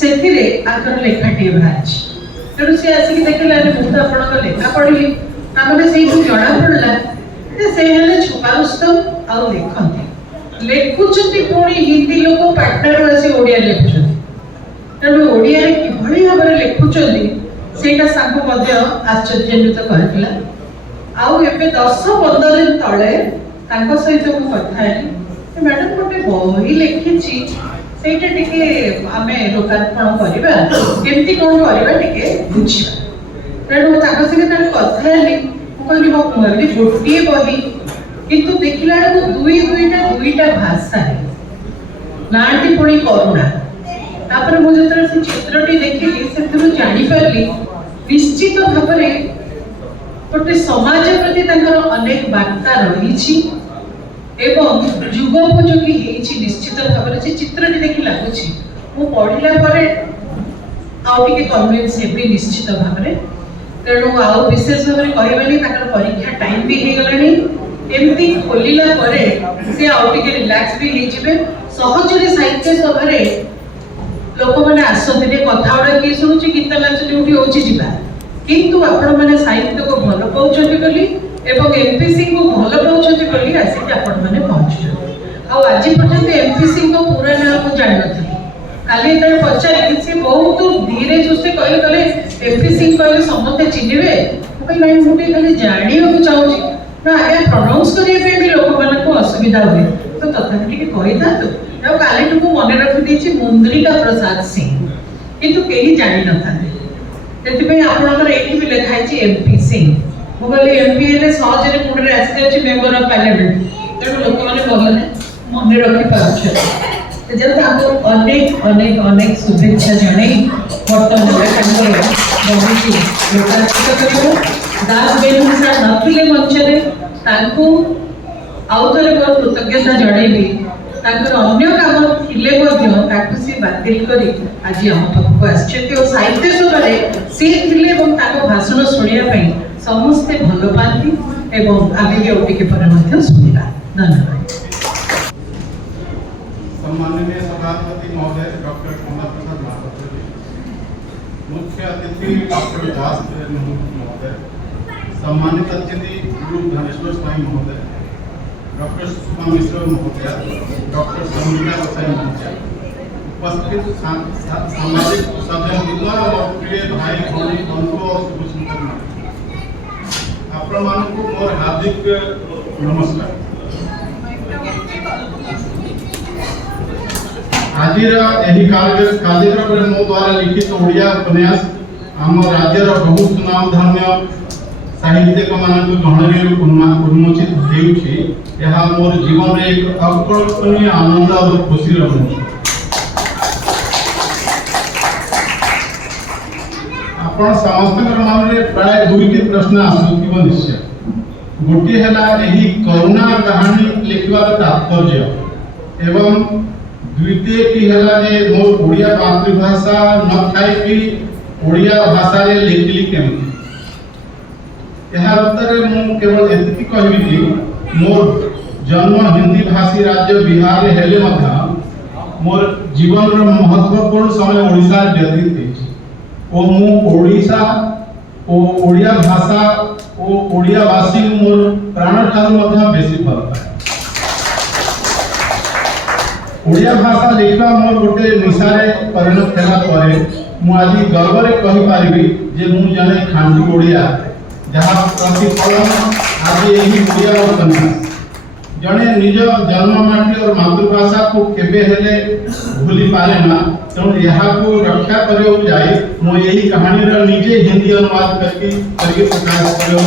सेथिरे आकर लेखाटी बाहर छी तेणु से आसिक देखला रे बहुत आपन लेखा पढ़िली हमरे सेही को जणा पड़ला जे से हेले छुपाउस्तव आउ लेखन्ते लेखुचंती कोणी हिंदी लोक पाटनार आसी ओडिया लेखुचंती तेणु ओडिया रे किभଳି भाबरे लेखुचंती सेटा साको मध्य आश्चर्यान्वित करथिला आउ एबे 10-15 दिन तळे तांको सहित को कथा हेली मैडम गोटे बही लेखिची सेटा टिके आमे लोकार्पण करिबा केमती कोन करिबा टिके बुझिबा तेणु ताको सहित तांको कथा हेली कहली हो कहली गोटे बही किंतु देखिला को दुईटा भाषा है नाटी पुणी करुणा तापर मु जतरा से चित्रटी देखिली सेतरु जानि परली निश्चित भाबरे गोटे समाज प्रति तांकर अनेक वार्ता रहिछि एवं जुगोपयोगी हेछि निश्चित भाबरे से चित्रटी देखि लागुछि मु पढिला परे आउ टिके कन्विन्स हेबी निश्चित भाबरे तेणु आउ विशेष भाबरे कहबेनी ताकर परीक्षा टाइम भी हे गलानी एमती खोलिला परे से आउ टिके रिलैक्स भी हे जिवे सहजरे साहित्य सभारे लोक माने आसते कथा उडा की सुनुची गीत नाच जोठी होची जिबा किंतु आपण माने साहित्य को भल पाउछथि बोली एवं एमपीसी को भल पाउछथि बोली आसी आपण माने पहुंचछथि। आ आज पर्यंत एमपीसी को पूरा नाम को जानि नथि। काली तर पचारि से बहुत धीरे सुस्ते कहि गले एमपीसी कहले समते चिन्हिबे कोइ नाही मुटे खाली जानियो को चाहूची ना आगे प्रोनाउंस करिए पे भी लोक मन को असुविधा हुए तो तथापि के कहि था तो ଆଉ କାଲିଠୁ ମନେ ରଖିଦେଇଛି ମୁନ୍ଦ୍ରିକା ପ୍ରସାଦ ସିଂ କିନ୍ତୁ କେହି ଜାଣି ନଥାନ୍ତି ସେଥିପାଇଁ ଆପଣଙ୍କର ଏଇଠି ବି ଲେଖା ହେଇଛି ଏମପି ସିଂ ମୁଁ କହିଲି ଏମପି ହେଲେ ସହଜରେ ମୁଣ୍ଡରେ ଆସିଯାଉଛି ମେମ୍ବର ଅଫ ପାର୍ଲାମେଣ୍ଟ ତେଣୁ ଲୋକମାନେ ଭଲରେ ମନେ ରଖିପାରୁଛନ୍ତି ଯେହେତୁ ତାଙ୍କୁ ଅନେକ ଅନେକ ଅନେକ ଶୁଭେଚ୍ଛା ଜଣାଇ ବର୍ତ୍ତମାନ ତାଙ୍କର ବଗିଚି ଲୋକାର୍ପିତ କରିବ ଦାସ ବେନୁ ସାର୍ ନଥିଲେ ମଞ୍ଚରେ ତାଙ୍କୁ ଆଉ ଥରେ ମୋର କୃତଜ୍ଞତା ଜଣାଇବି ତାଙ୍କର ଅନ୍ୟ କାମ ଥିଲେ ମଧ୍ୟ ତାକୁ ସେ ବାତିଲ କରି ଆଜି ଆମ ପାଖକୁ ଆସିଛନ୍ତି ଓ ସାହିତ୍ୟ ସଭାରେ ସିଏ ଥିଲେ ଏବଂ ତାଙ୍କ ଭାଷଣ ଶୁଣିବା ପାଇଁ ସମସ୍ତେ ଭଲ ପାଆନ୍ତି ଏବଂ ଆମେ ବି ଆଉ ଟିକେ ପରେ ମଧ୍ୟ ଶୁଣିବା। ଧନ୍ୟବାଦ। सम्माननीय सभापति महोदय डॉक्टर कमला प्रसाद महापात्र जी, मुख्य अतिथि डॉक्टर दास महोदय, सम्मानित अतिथि गुरु धनेश्वर स्वामी महोदय, डॉक्टर सुषमा मिश्र महोदय, डॉक्टर संगीता गोसाई महोदय, उपस्थित सामाजिक सज्जन और प्रिय भाई भौणी बंधु और शुभचिंतक आपण मोर हार्दिक नमस्कार। आजिर एही कार्यक्रम मो द्वारा लिखित ओडिया उपन्यास आम राज्यर बहुत सुनाम धन्य साहित्यिक मानक गहनरे उन्मोचित हेउछि। यह मोर जीवन रे एक अकल्पनीय आनंद और खुशी अनुभूति। आपण समस्त मन रे प्राय दुईटी प्रश्न आसुथिबो निश्चय। गोटी हला एही करुणा कहानी लिखवार तात्पर्य एवं द्वितीय की हला जे मोर ओडिया मातृभाषा न थाई कि ओडिया भाषा रे लिखली केमति। यह उत्तर मु केवल एतिकी कहबी कि मोर जन्म हिंदी भाषी राज्य बिहार रे हेले मध्य मोर जीवन रो महत्वपूर्ण समय ओडिसा रे व्यतीत हेछि ओ मु ओडिसा ओ ओडिया भाषा ओ ओडिया भाषी मोर प्राण ठारू मध्य बेसी भल पाए। ओडिया भाषा लिखा मोर गोटे निशारे परिणत हेला परे मु आज गर्व रे कहि पारिबी जे मु जने खांडी ओडिया जहाँ प्रतिफलन आज यही ओडिया उपन्यास जने निज जन्म माटी और मातृभाषा को केबे हेले भूली पारे ना तेणु यहाँ को रक्षा करियो जाए मु यही कहानी रो निजे हिंदी अनुवाद करके प्रकाश करियो।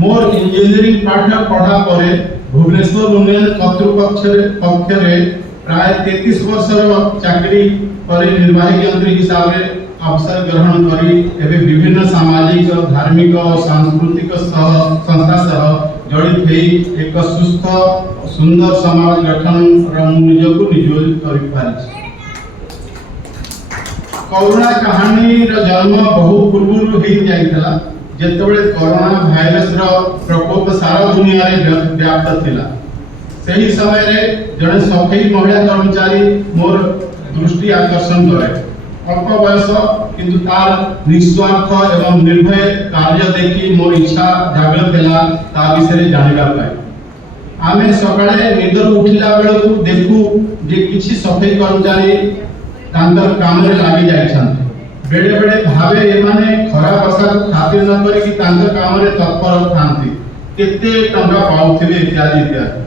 मोर इंजीनियरिंग पाठ पढ़ा परे भुवनेश्वर उन्नयन कर्तृपक्ष रे प्राय 33 वर्षर चाकरी पर निर्वाही यंत्री हिसाब रे अवसर ग्रहण करी एवं विभिन्न सामाजिक धार्मिक और सांस्कृतिक संस्था सह जड़ित होई एक सुस्थ सुंदर समाज गठन निज को नियोजित करि पारिछि। कोरोना कहानी रो जन्म बहुत पूर्व हो जाइतला जेतेबेले कोरोना भाइरस रो प्रकोप सारा दुनिया रे व्याप्त थिला। सही समय रे जने सफाई महिला कर्मचारी मोर दृष्टि आकर्षण करे अल्प बयस किंतु तार निस्वार्थ एवं निर्भय कार्य देखी मोर इच्छा जागृत हेला ता विषय जानिबा पाए। आमे सकाळे निदर उठिला बेल को देखू जे किछि सफाई कर्मचारी तांकर काम रे लागि जाय छथि बेडे बेडे भावे एमाने खराब आशा खातिर न करी कि तांकर काम रे तत्पर थांती केते टंका पाउथिबे इत्यादि इत्यादि।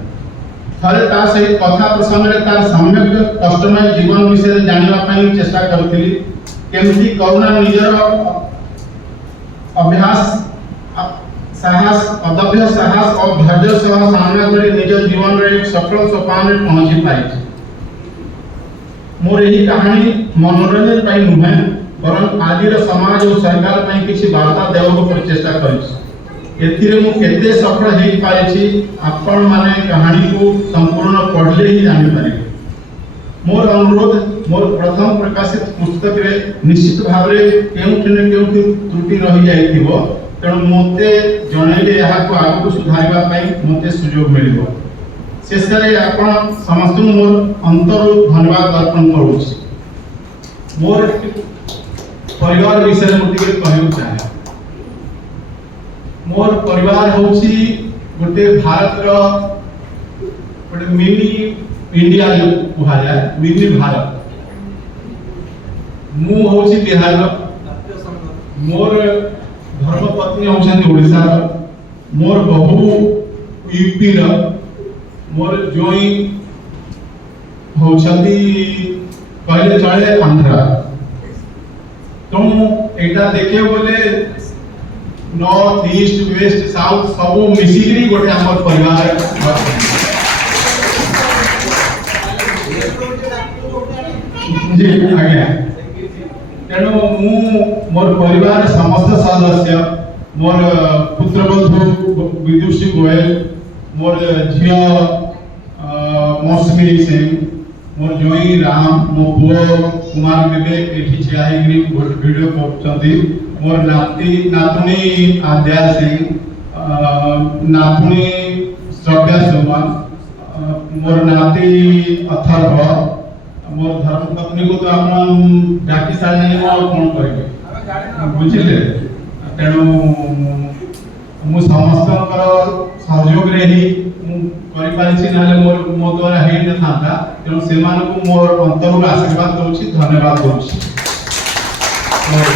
थरे ता सही कथा प्रसंग रे तार सम्यक कस्टमर जीवन विषय जानिबा पई चेष्टा करथिली केमति करुणा निजर अभ्यास साहस अदभ्य साहस और धैर्य सह सामना करे निज जीवन रे एक सफल सोपान रे पहुंची पाई। मोर एही कहानी मनोरंजन पई नुहे बरं आदिर समाज और सरकार पई किछि वार्ता देबो पर चेष्टा करिछि। एथिरे मु केते सफल हेइ पाइछि आपण माने कहानी को संपूर्ण पढ़ले ही जानि पारिबे। मोर अनुरोध मोर प्रथम प्रकाशित पुस्तक रे निश्चित भाव रे केउठी न केउठी त्रुटि रहि जाइथिबो तेणु मोते जणैले यहा को आगु सुधारिबा पई मोते सुयोग मिलिबो। शेषरे आपण समस्त मोर अंतरु धन्यवाद अर्पण करूछि। मोर परिवार विषय में टिके कहू चाहे मोर परिवार होची गोटे भारत रो गोटे मिनी इंडिया जो कहा जाए मिनी भारत मु होची बिहार रो मोर धर्मपत्नी होचंदी ओडिसा रो मोर बहु यूपी रो मोर जोई होचंदी कहले चले आंध्रा तो एटा देखे बोले नॉर्थ ईस्ट वेस्ट साउथ सब मिसिकरी गोटे हमर परिवार जी आज्ञा तेणु मु मोर परिवार समस्त सदस्य मोर पुत्रबधू विदुषी गोयल मोर झियो मौसमी सिंह मोर जोई राम मो पुओ कुमार विवेक एठी छियाही वीडियो करछंती मोर नाती नातुनी आद्या सिंह नातुनी श्रव्या सुमन मोर नाती अथर्व मोर धर्मपत्नी को तो आपण डाकी साले और कोन करिवे बुझिले तेणु मु समस्तकर सहयोग रे ही करि पारिछि नाले मोर मो द्वारा हेइ न थांता तेणु सेमान को मोर अंतरु आशीर्वाद दोछि धन्यवाद दोछि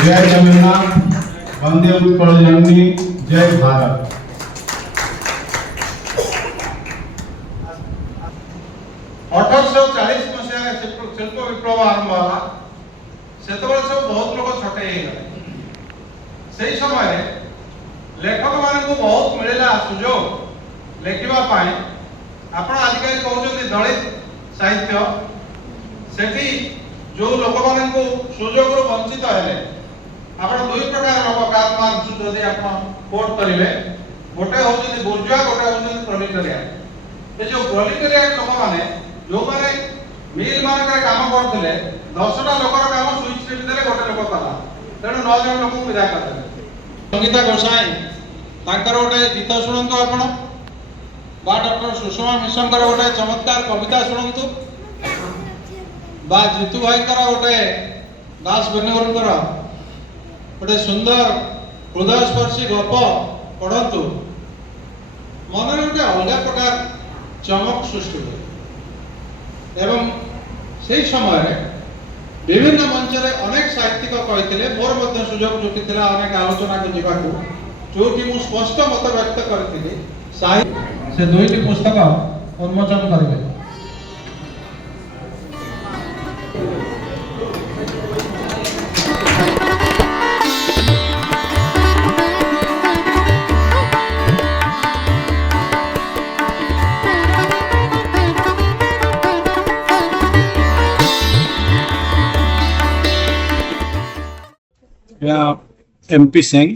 जय जगन्नाथ वंदे उत्कल जननी जय भारत। 1840 मसीह शिल्प विप्लव आरंभ होला से सब बहुत लोग छटे से समय लेखक मान को बहुत मिलला सुजोग लेखिबा पाए आपण आजिकल कहउछन्ती दलित साहित्य सेठी जो लोक मान को सुजोग रो वंचित हेले आपण दुई प्रकार लोक कार्ल मार्क्स जदि आपण कोट करिवे गोटे होउछन्ती बुर्जुआ गोटे होउछन्ती प्रोलेटारिएट ए जो प्रोलेटारिएट लोक माने जो माने मिल मानकर काम करथिले 10टा लोकर काम स्विच टिप देले गोटे लोक कला तेणु 9 जण लोक विदा करथिले संगीता गोसाई तांकर गोटे गीत शुणंतु आपण बा डॉक्टर सुषमा मिश्रंकर गोटे चमत्कार कविता शुणंतु बा जितु भाईकर गोटे दास बेनेगलकर गोटे सुंदर हृदयस्पर्शी गप पढ़ंतु मन गोटे अलग प्रकार चमक सृष्टि हुए एवं से समय विभिन्न मंच रे अनेक साहित्यिक कहते मोर मध्य सुजोग जुटी थिला अनेक आलोचना को जीवाकू जोटी मु स्पष्ट मत व्यक्त करथिली साहित्य से दुईटी पुस्तक उन्मोचन करिवे। MP Singh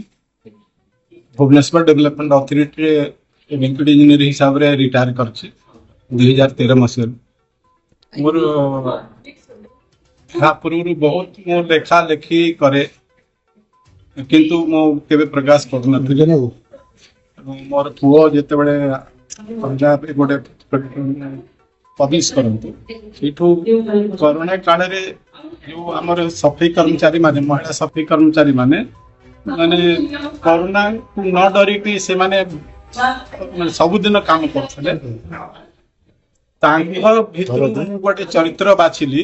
Bhubaneswar development authority electrical engineer हिसाब रे रिटायर करछि 2013 मसीह मोर हा पूर्व बहुत मो लेखा लेखी करे किंतु मो केबे प्रकाश करना थिले मोर पुओ जेते बळे पंजाब गोटे पब्लिश करंतु सेठू कोरोना काल रे जो हमर सफाई कर्मचारी माने महिला सफाई कर्मचारी माने माने कोरोना को न डरी कि से माने सब दिन काम करथले तांको भितर गोटे चरित्र बाछिली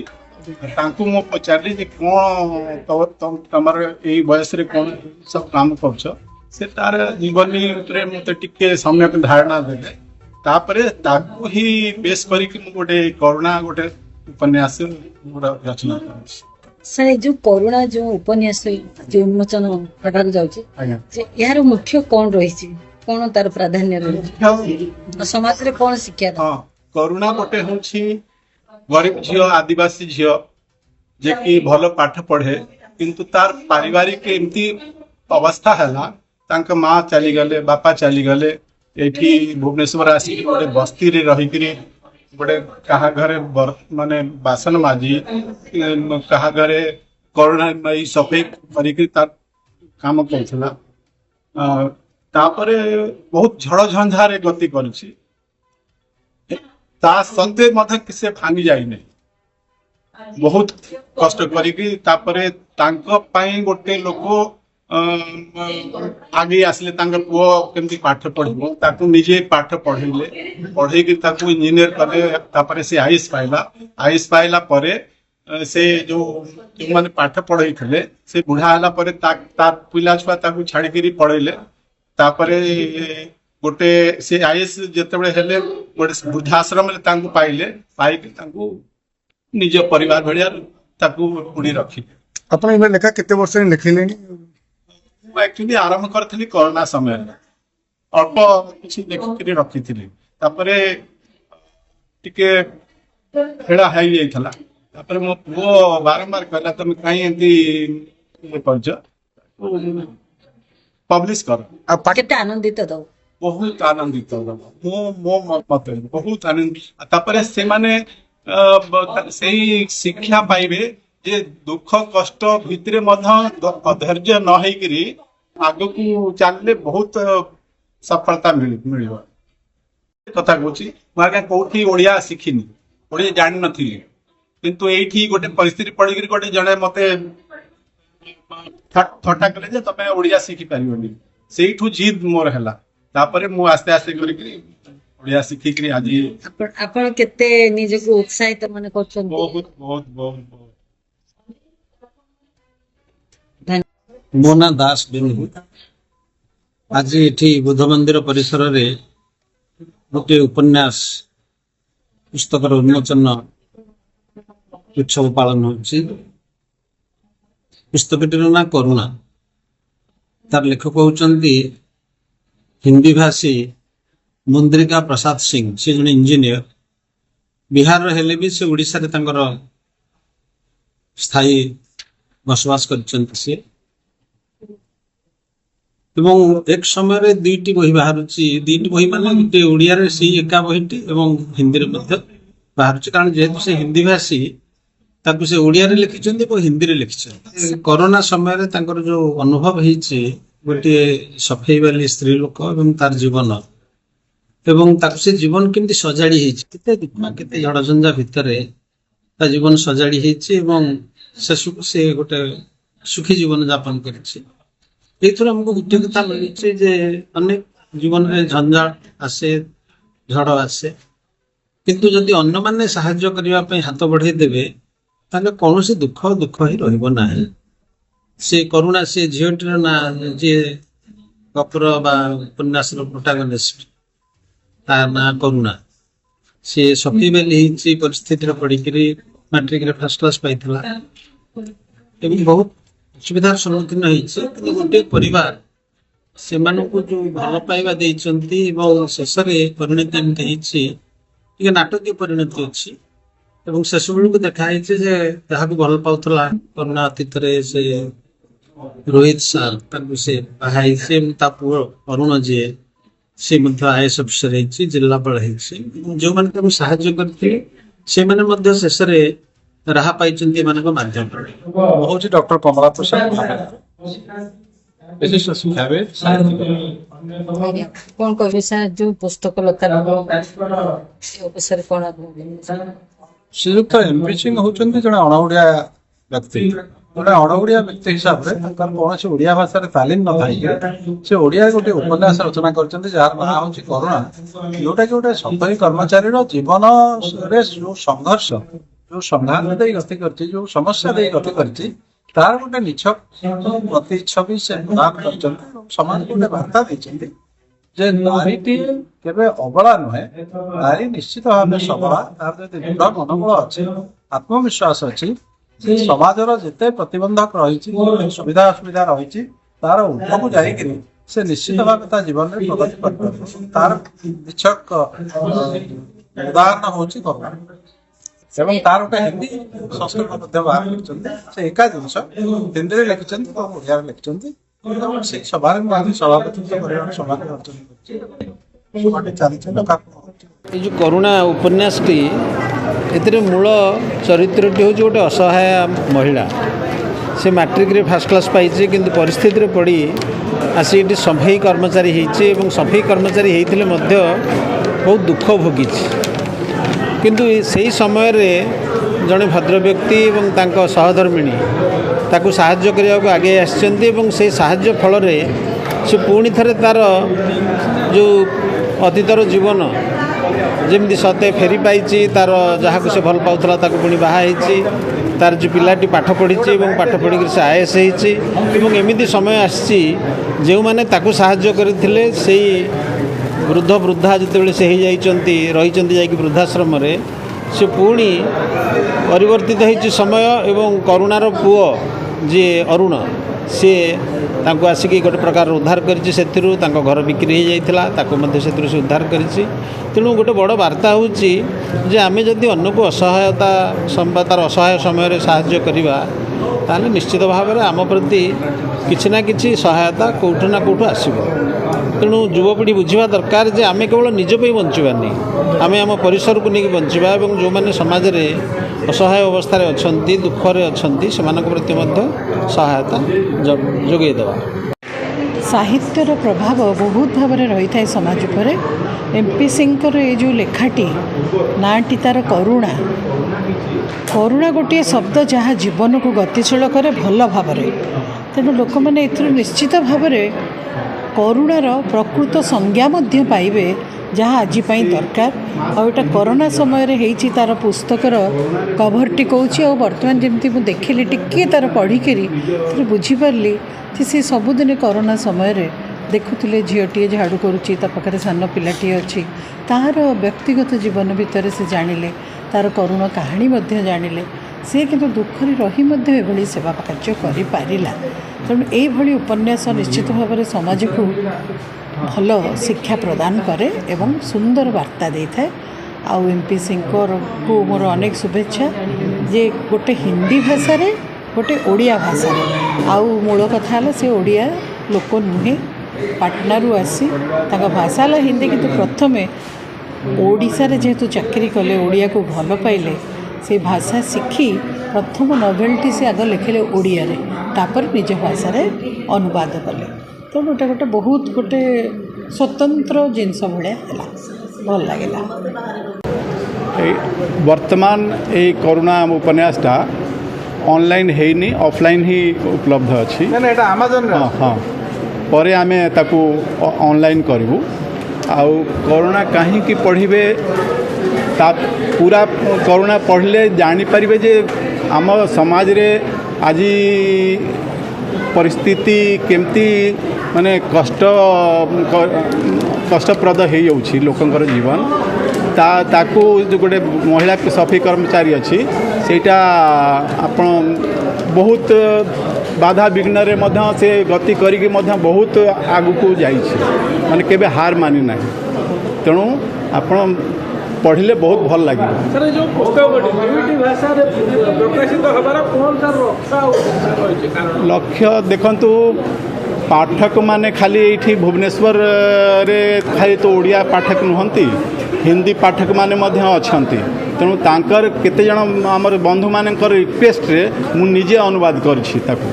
तांको मो पचारली जे कोन तमर एई बयस रे कोन सब काम करछ से तार जीवनी रे मते टिके सम्यक धारणा देले तापरे ताकू ही बेस करी कि गोटे कोरोना गोटे उपन्यास रचना करछि सर जो कोरोना जो उपन्यास जो उन्मोचन हटाक जाउछि जे यार मुख्य कोन रहिछि कोन तार प्राधान्य रहिछि समाज रे कोन शिक्षा हां कोरोना गोटे होछि गरीब झियो आदिवासी झियो जे कि भलो पाठ पढ़े किंतु तार पारिवारिक एमती अवस्था हैला तांक मां चली गले बापा चली गले एठी भुवनेश्वर आसी गोटे बस्ती रे रही करी गोटे कहा घरे माने बासन माजी कहा घरे कोरोना मई सफाई करी तार काम करथिला तापरे बहुत झड़ झंझारे गति करछि ता सत्य मध्य किसे भांगी जाई नै बहुत कष्ट करिकी तापरे तांको पाई गोटे लोक आगे आसले तांकर पुओ केमती पाठ पढ़िबो ताकू निजे पाठ पढ़ेले पढ़ेकी ताकू इंजीनियर कले तापरे से आईएस पाइला परे से जो माने पाठ पढ़ई थे से बुढ़ा हला परे ता पिला छुआ ताकू छाड़िकी पढ़ेले तापरे गोटे से आईएस जेतेबेले हेले गोटे वृद्धाश्रम रे तांकू पाइके तांकू निज परिवार भलिया ताकू पुणी रखिले। ଆପଣ ଏବେ ଲେଖା କେତେ ବର୍ଷ ଲେଖିଲେଣି? ମୁଁ एक्चुअली आरंभ करथिली कोरोना समय अल्प किछि लेखिकरी रखिथिली तापरे टिके हेडा हाई जाइथला तापरे मो पुओ बारंबार कहला तुम काई एंती करछ पब्लिश कर केते आनंदित दो बहुत आनंदित मो मत बहुत आनंद तापरे से माने सेही शिक्षा पाइबे जे दुख कष्ट भितरे अधैर्य न होइकरी आगो को चलले बहुत सफलता मिल कथा कहूँ मुझे कौटी ओडिया शिखिनी ओडिया जान नी किंतु एठी गोटे परिस्थिति पड़ी गोटे जड़े मत थट्टा कले जे तमे ओडिया शिखी पारिबनी सेठू जिद मोर हैला तापरे मु आस्ते आस्ते करी ओडिया शिखिकरी आज आपण केते निजको उत्साहित माने करछन? बहुत बहुत बहुत बहुत मो ना दास बेनु आज एठी बुद्ध मंदिर परिसर रे गोटे उपन्यास पुस्तक उन्मोचन उत्सव पालन होछि। पुस्तकटीर ना करुणा तार लेखक होउचंती हिंदी भाषी मुंद्रिका प्रसाद सिंह से जन इंजीनियर बिहार हेले भी से ओडिशा रे तांकर स्थायी बसवास करछंती से एवं एक समय रे दुईटी बही बाहरुची दुईटी बही माने गोटे ओडिया रे सी एका बहीटी एवं हिंदी रे मध्य बाहरुची कारण जेहेतु से हिंदी भाषी ताकू से ओडिया रे लिखिचंती और हिंदी रे लिखिचंती। कोरोना समय रे तांकर जो अनुभव हिची गोटे सफेई वाली स्त्री लोक एवं तार जीवन एवं ताकू से जीवन केमती सजाड़ी हिची केते दुख केते झड़झंझा भितरे ता जीवन सजाड़ी हिची एवं से गोटे सुखी जीवन यापन करिछि। एथुर हमको गोटे कथा लगे जे अनेक जीवन में झंझाट आसे झड़ आसे किंतु जदि अन्य माने साहाय्य करबा पई हाथ बढ़ाई देबे ताले कोनोसी दुख ही रहइबो नाही। से करुणा से झियोटर ना जे गपर बा उपन्यास रो प्रोटैगनिस्ट तार ना करुणा से सफी बेली हिची परिस्थिति रे पड़ी करी मैट्रिक रे फर्स्ट क्लास पाइथला एवं बहुत सुविधार सम्मुखीन होती गोटे परिवार से जो भल पाइबा देइचंती एवं शेष में परिणति एमती नाटकीय परिणति अच्छी एवं शेष बेलू देखाई जहाँ भल पाला करोना अतीत से रोहित सार से बाहाई से पुओ अरुण जी सी आईएएस अफिसर जिलापाल जो मैंने साहाय्य करते शेष राहा पाइचंती मानक माध्यम हूँ डॉक्टर कमला प्रसाद विशिष्ट शिक्षाविद कौन कह सर जो पुस्तक लता अवसर कौन श्रीयुक्त एमपी सिंह होचंती जने अणओडिया व्यक्ति जने अणओडिया व्यक्ति हिसाब रे कौन से ओडिया भाषा रे तालीम न थाई से ओडिया गोटे उपन्यास रचना करचंती जार नाम होची करुणा जोटा कि गोटे सफाई कर्मचारी रो जीवन रे जो संघर्ष जो संघात दे गति करती जो समस्या दे गति करती तार गोटे निछक प्रतिच्छवि से प्रदान करचंती समाज गोटे वार्ता देचंती जे नारीटी केबे अबला नहे नारी निश्चित भाव सबला तार जदि दृढ़ मनोबल अछि आत्मविश्वास अछि से समाजर जेते प्रतिबंधक रही सुविधा असुविधा रही तार ऊर्धक जाइकरी से निश्चित भाव ता जीवन में प्रगति कर तार निछक उदाहरण होची करुणा एवं तार गोटे हिंदी संस्कृत बाहर से एका जिनस हिंदी लिखिं ओडिया लिखिं जो करुणा उपन्यास टी ए मूल चरित्रटी हूँ गोटे असहाय महिला से मैट्रिक रे फर्स्ट क्लास पाई किंतु परिस्थिति रे पड़ी आसिक सफाई कर्मचारी होती सफाई कर्मचारी होते बहुत दुख भोगी किंतु से समय रे जड़े भद्र व्यक्ति एवं तांको सहधर्मिणी ताकू साहाय्य करने आगे आसछन्ती एवं से साहाय्य फल से पुणी थे तार जो अतीतर जीवन जमी सते फेरी पाई तार जहाँ को से भल पाला पुणी बाहाई तार जो पिलाटी पाठ पढ़ी पाठ पढ़ी से आईएएस होती एमती समय आसी जो मैंने ताकू साहाय्य करते से वृद्ध वृद्धा जिते से रही जाकि वृद्धाश्रम से पुणी परिवर्तित हो समय एवं करुणार पुओ जी अरुण सी तांको आसिक गोटे प्रकार उद्धार करिछि सेथिरु तांको घर बिक्री हो जाइथिला ताको मध्ये सेथिरु से उद्धार करिछि। तेणु गोटे बड़ वार्ता होउछि जे आमे जदि अन्य को असहायता संवादार असहाय समय साहाय्य करिबा ताले निश्चित भाव में आम प्रति किछि ना किछि सहायता कोठु ना कोठु आसीबो। तेणु युवपीढ़ी बुझा दरकार जे आमे केवल निज पे बंचवानी आमे आम परिसर को लेकिन बंचवा और जो मैंने समाज में असहाय अवस्था अच्छा दुखरे अच्छा से प्रति सहायता जोगे देवा। साहित्यर प्रभाव बहुत भाव में रही था समाज पर। एमपी सिंह ये जो लेखाटी नाटी तार करुणा करुणा गोटे शब्द जहाँ जीवन को गतिशील करे भल भाव में। तेणु लोक मैंने निश्चित भाव में करुणार प्रकृत संज्ञा पाइबे जहाँ आज दरकार। आटा कोरोना समय रे हेची तार पुस्तकर कभरटी कौच और बर्तमान जमी मुझे देखिली टिके तार पढ़िकी बुझीपारि से सबुदिन कोरोना समय रे देखुले झीटी झाड़ू करुच्ची पाखे सान पिलाटी अच्छी तार व्यक्तिगत जीवन भितर से जानिले तार करुण कहानी जानिले सी किंतु दुखरे रही सेवा कार्य कर। तेणु ये उपन्यास निश्चित भाव में समाज को भल शिक्षा प्रदान करे एवं सुंदर वार्ता दे था। आउ एमपी सिंह को मोर अनेक शुभेच्छा जे गोटे हिंदी भाषा रे गोटे ओडिया भाषा आउ मूल कथा से ओडिया लोक नुहे पाटनारू आसी ताका भाषा ला हिंदी किंतु प्रथमे ओडिशा रे जेहेतु चाकरी कले ओडिया को भल पाइले से भाषा शिखी प्रथम नोवेल्टी से आग लिखिले ओडिया रे तापर निज भाषा रे अनुवाद कले। तो गोटे गोटे बहुत गोटे स्वतंत्र जिनस भाया भल लगे। वर्तमान ये करुणा उपन्यासटा ऑनलाइन है ऑफलाइन ही उपलब्ध अच्छी अमेजन हाँ हाँ पर आमे ताकू ऑनलाइन करूँ आउ करुणा कहीं पढ़े ता पूरा करुणा पढ़ले जानीपारे जे आम समाज रे आज परिस्थिति केमती माने कष्टप्रद हो जाउछि लोकंकर जीवन ताकू जो गोटे महिला सफाई कर्मचारी अच्छी सेटा आपण बहुत बाधा विघ्न रे मध्य से गति करिके मध्य बहुत आगु को जाइछि माने केबे हार मानि ना। तेणु आपण पढ़ले बहुत भल लगे। सर जो पुस्तक भाषा प्रकाशित हबार कौन तार लक्ष्य देखंतु पाठक माने खाली ये भुवनेश्वर रे खाली तो ओडिया पाठक नुहंती हिंदी पाठक माने मध्य अछंती। तेणु तांकर केते जण हमर बंधु मानकर रिक्वेस्ट रे मु निजे अनुवाद करछि ताकू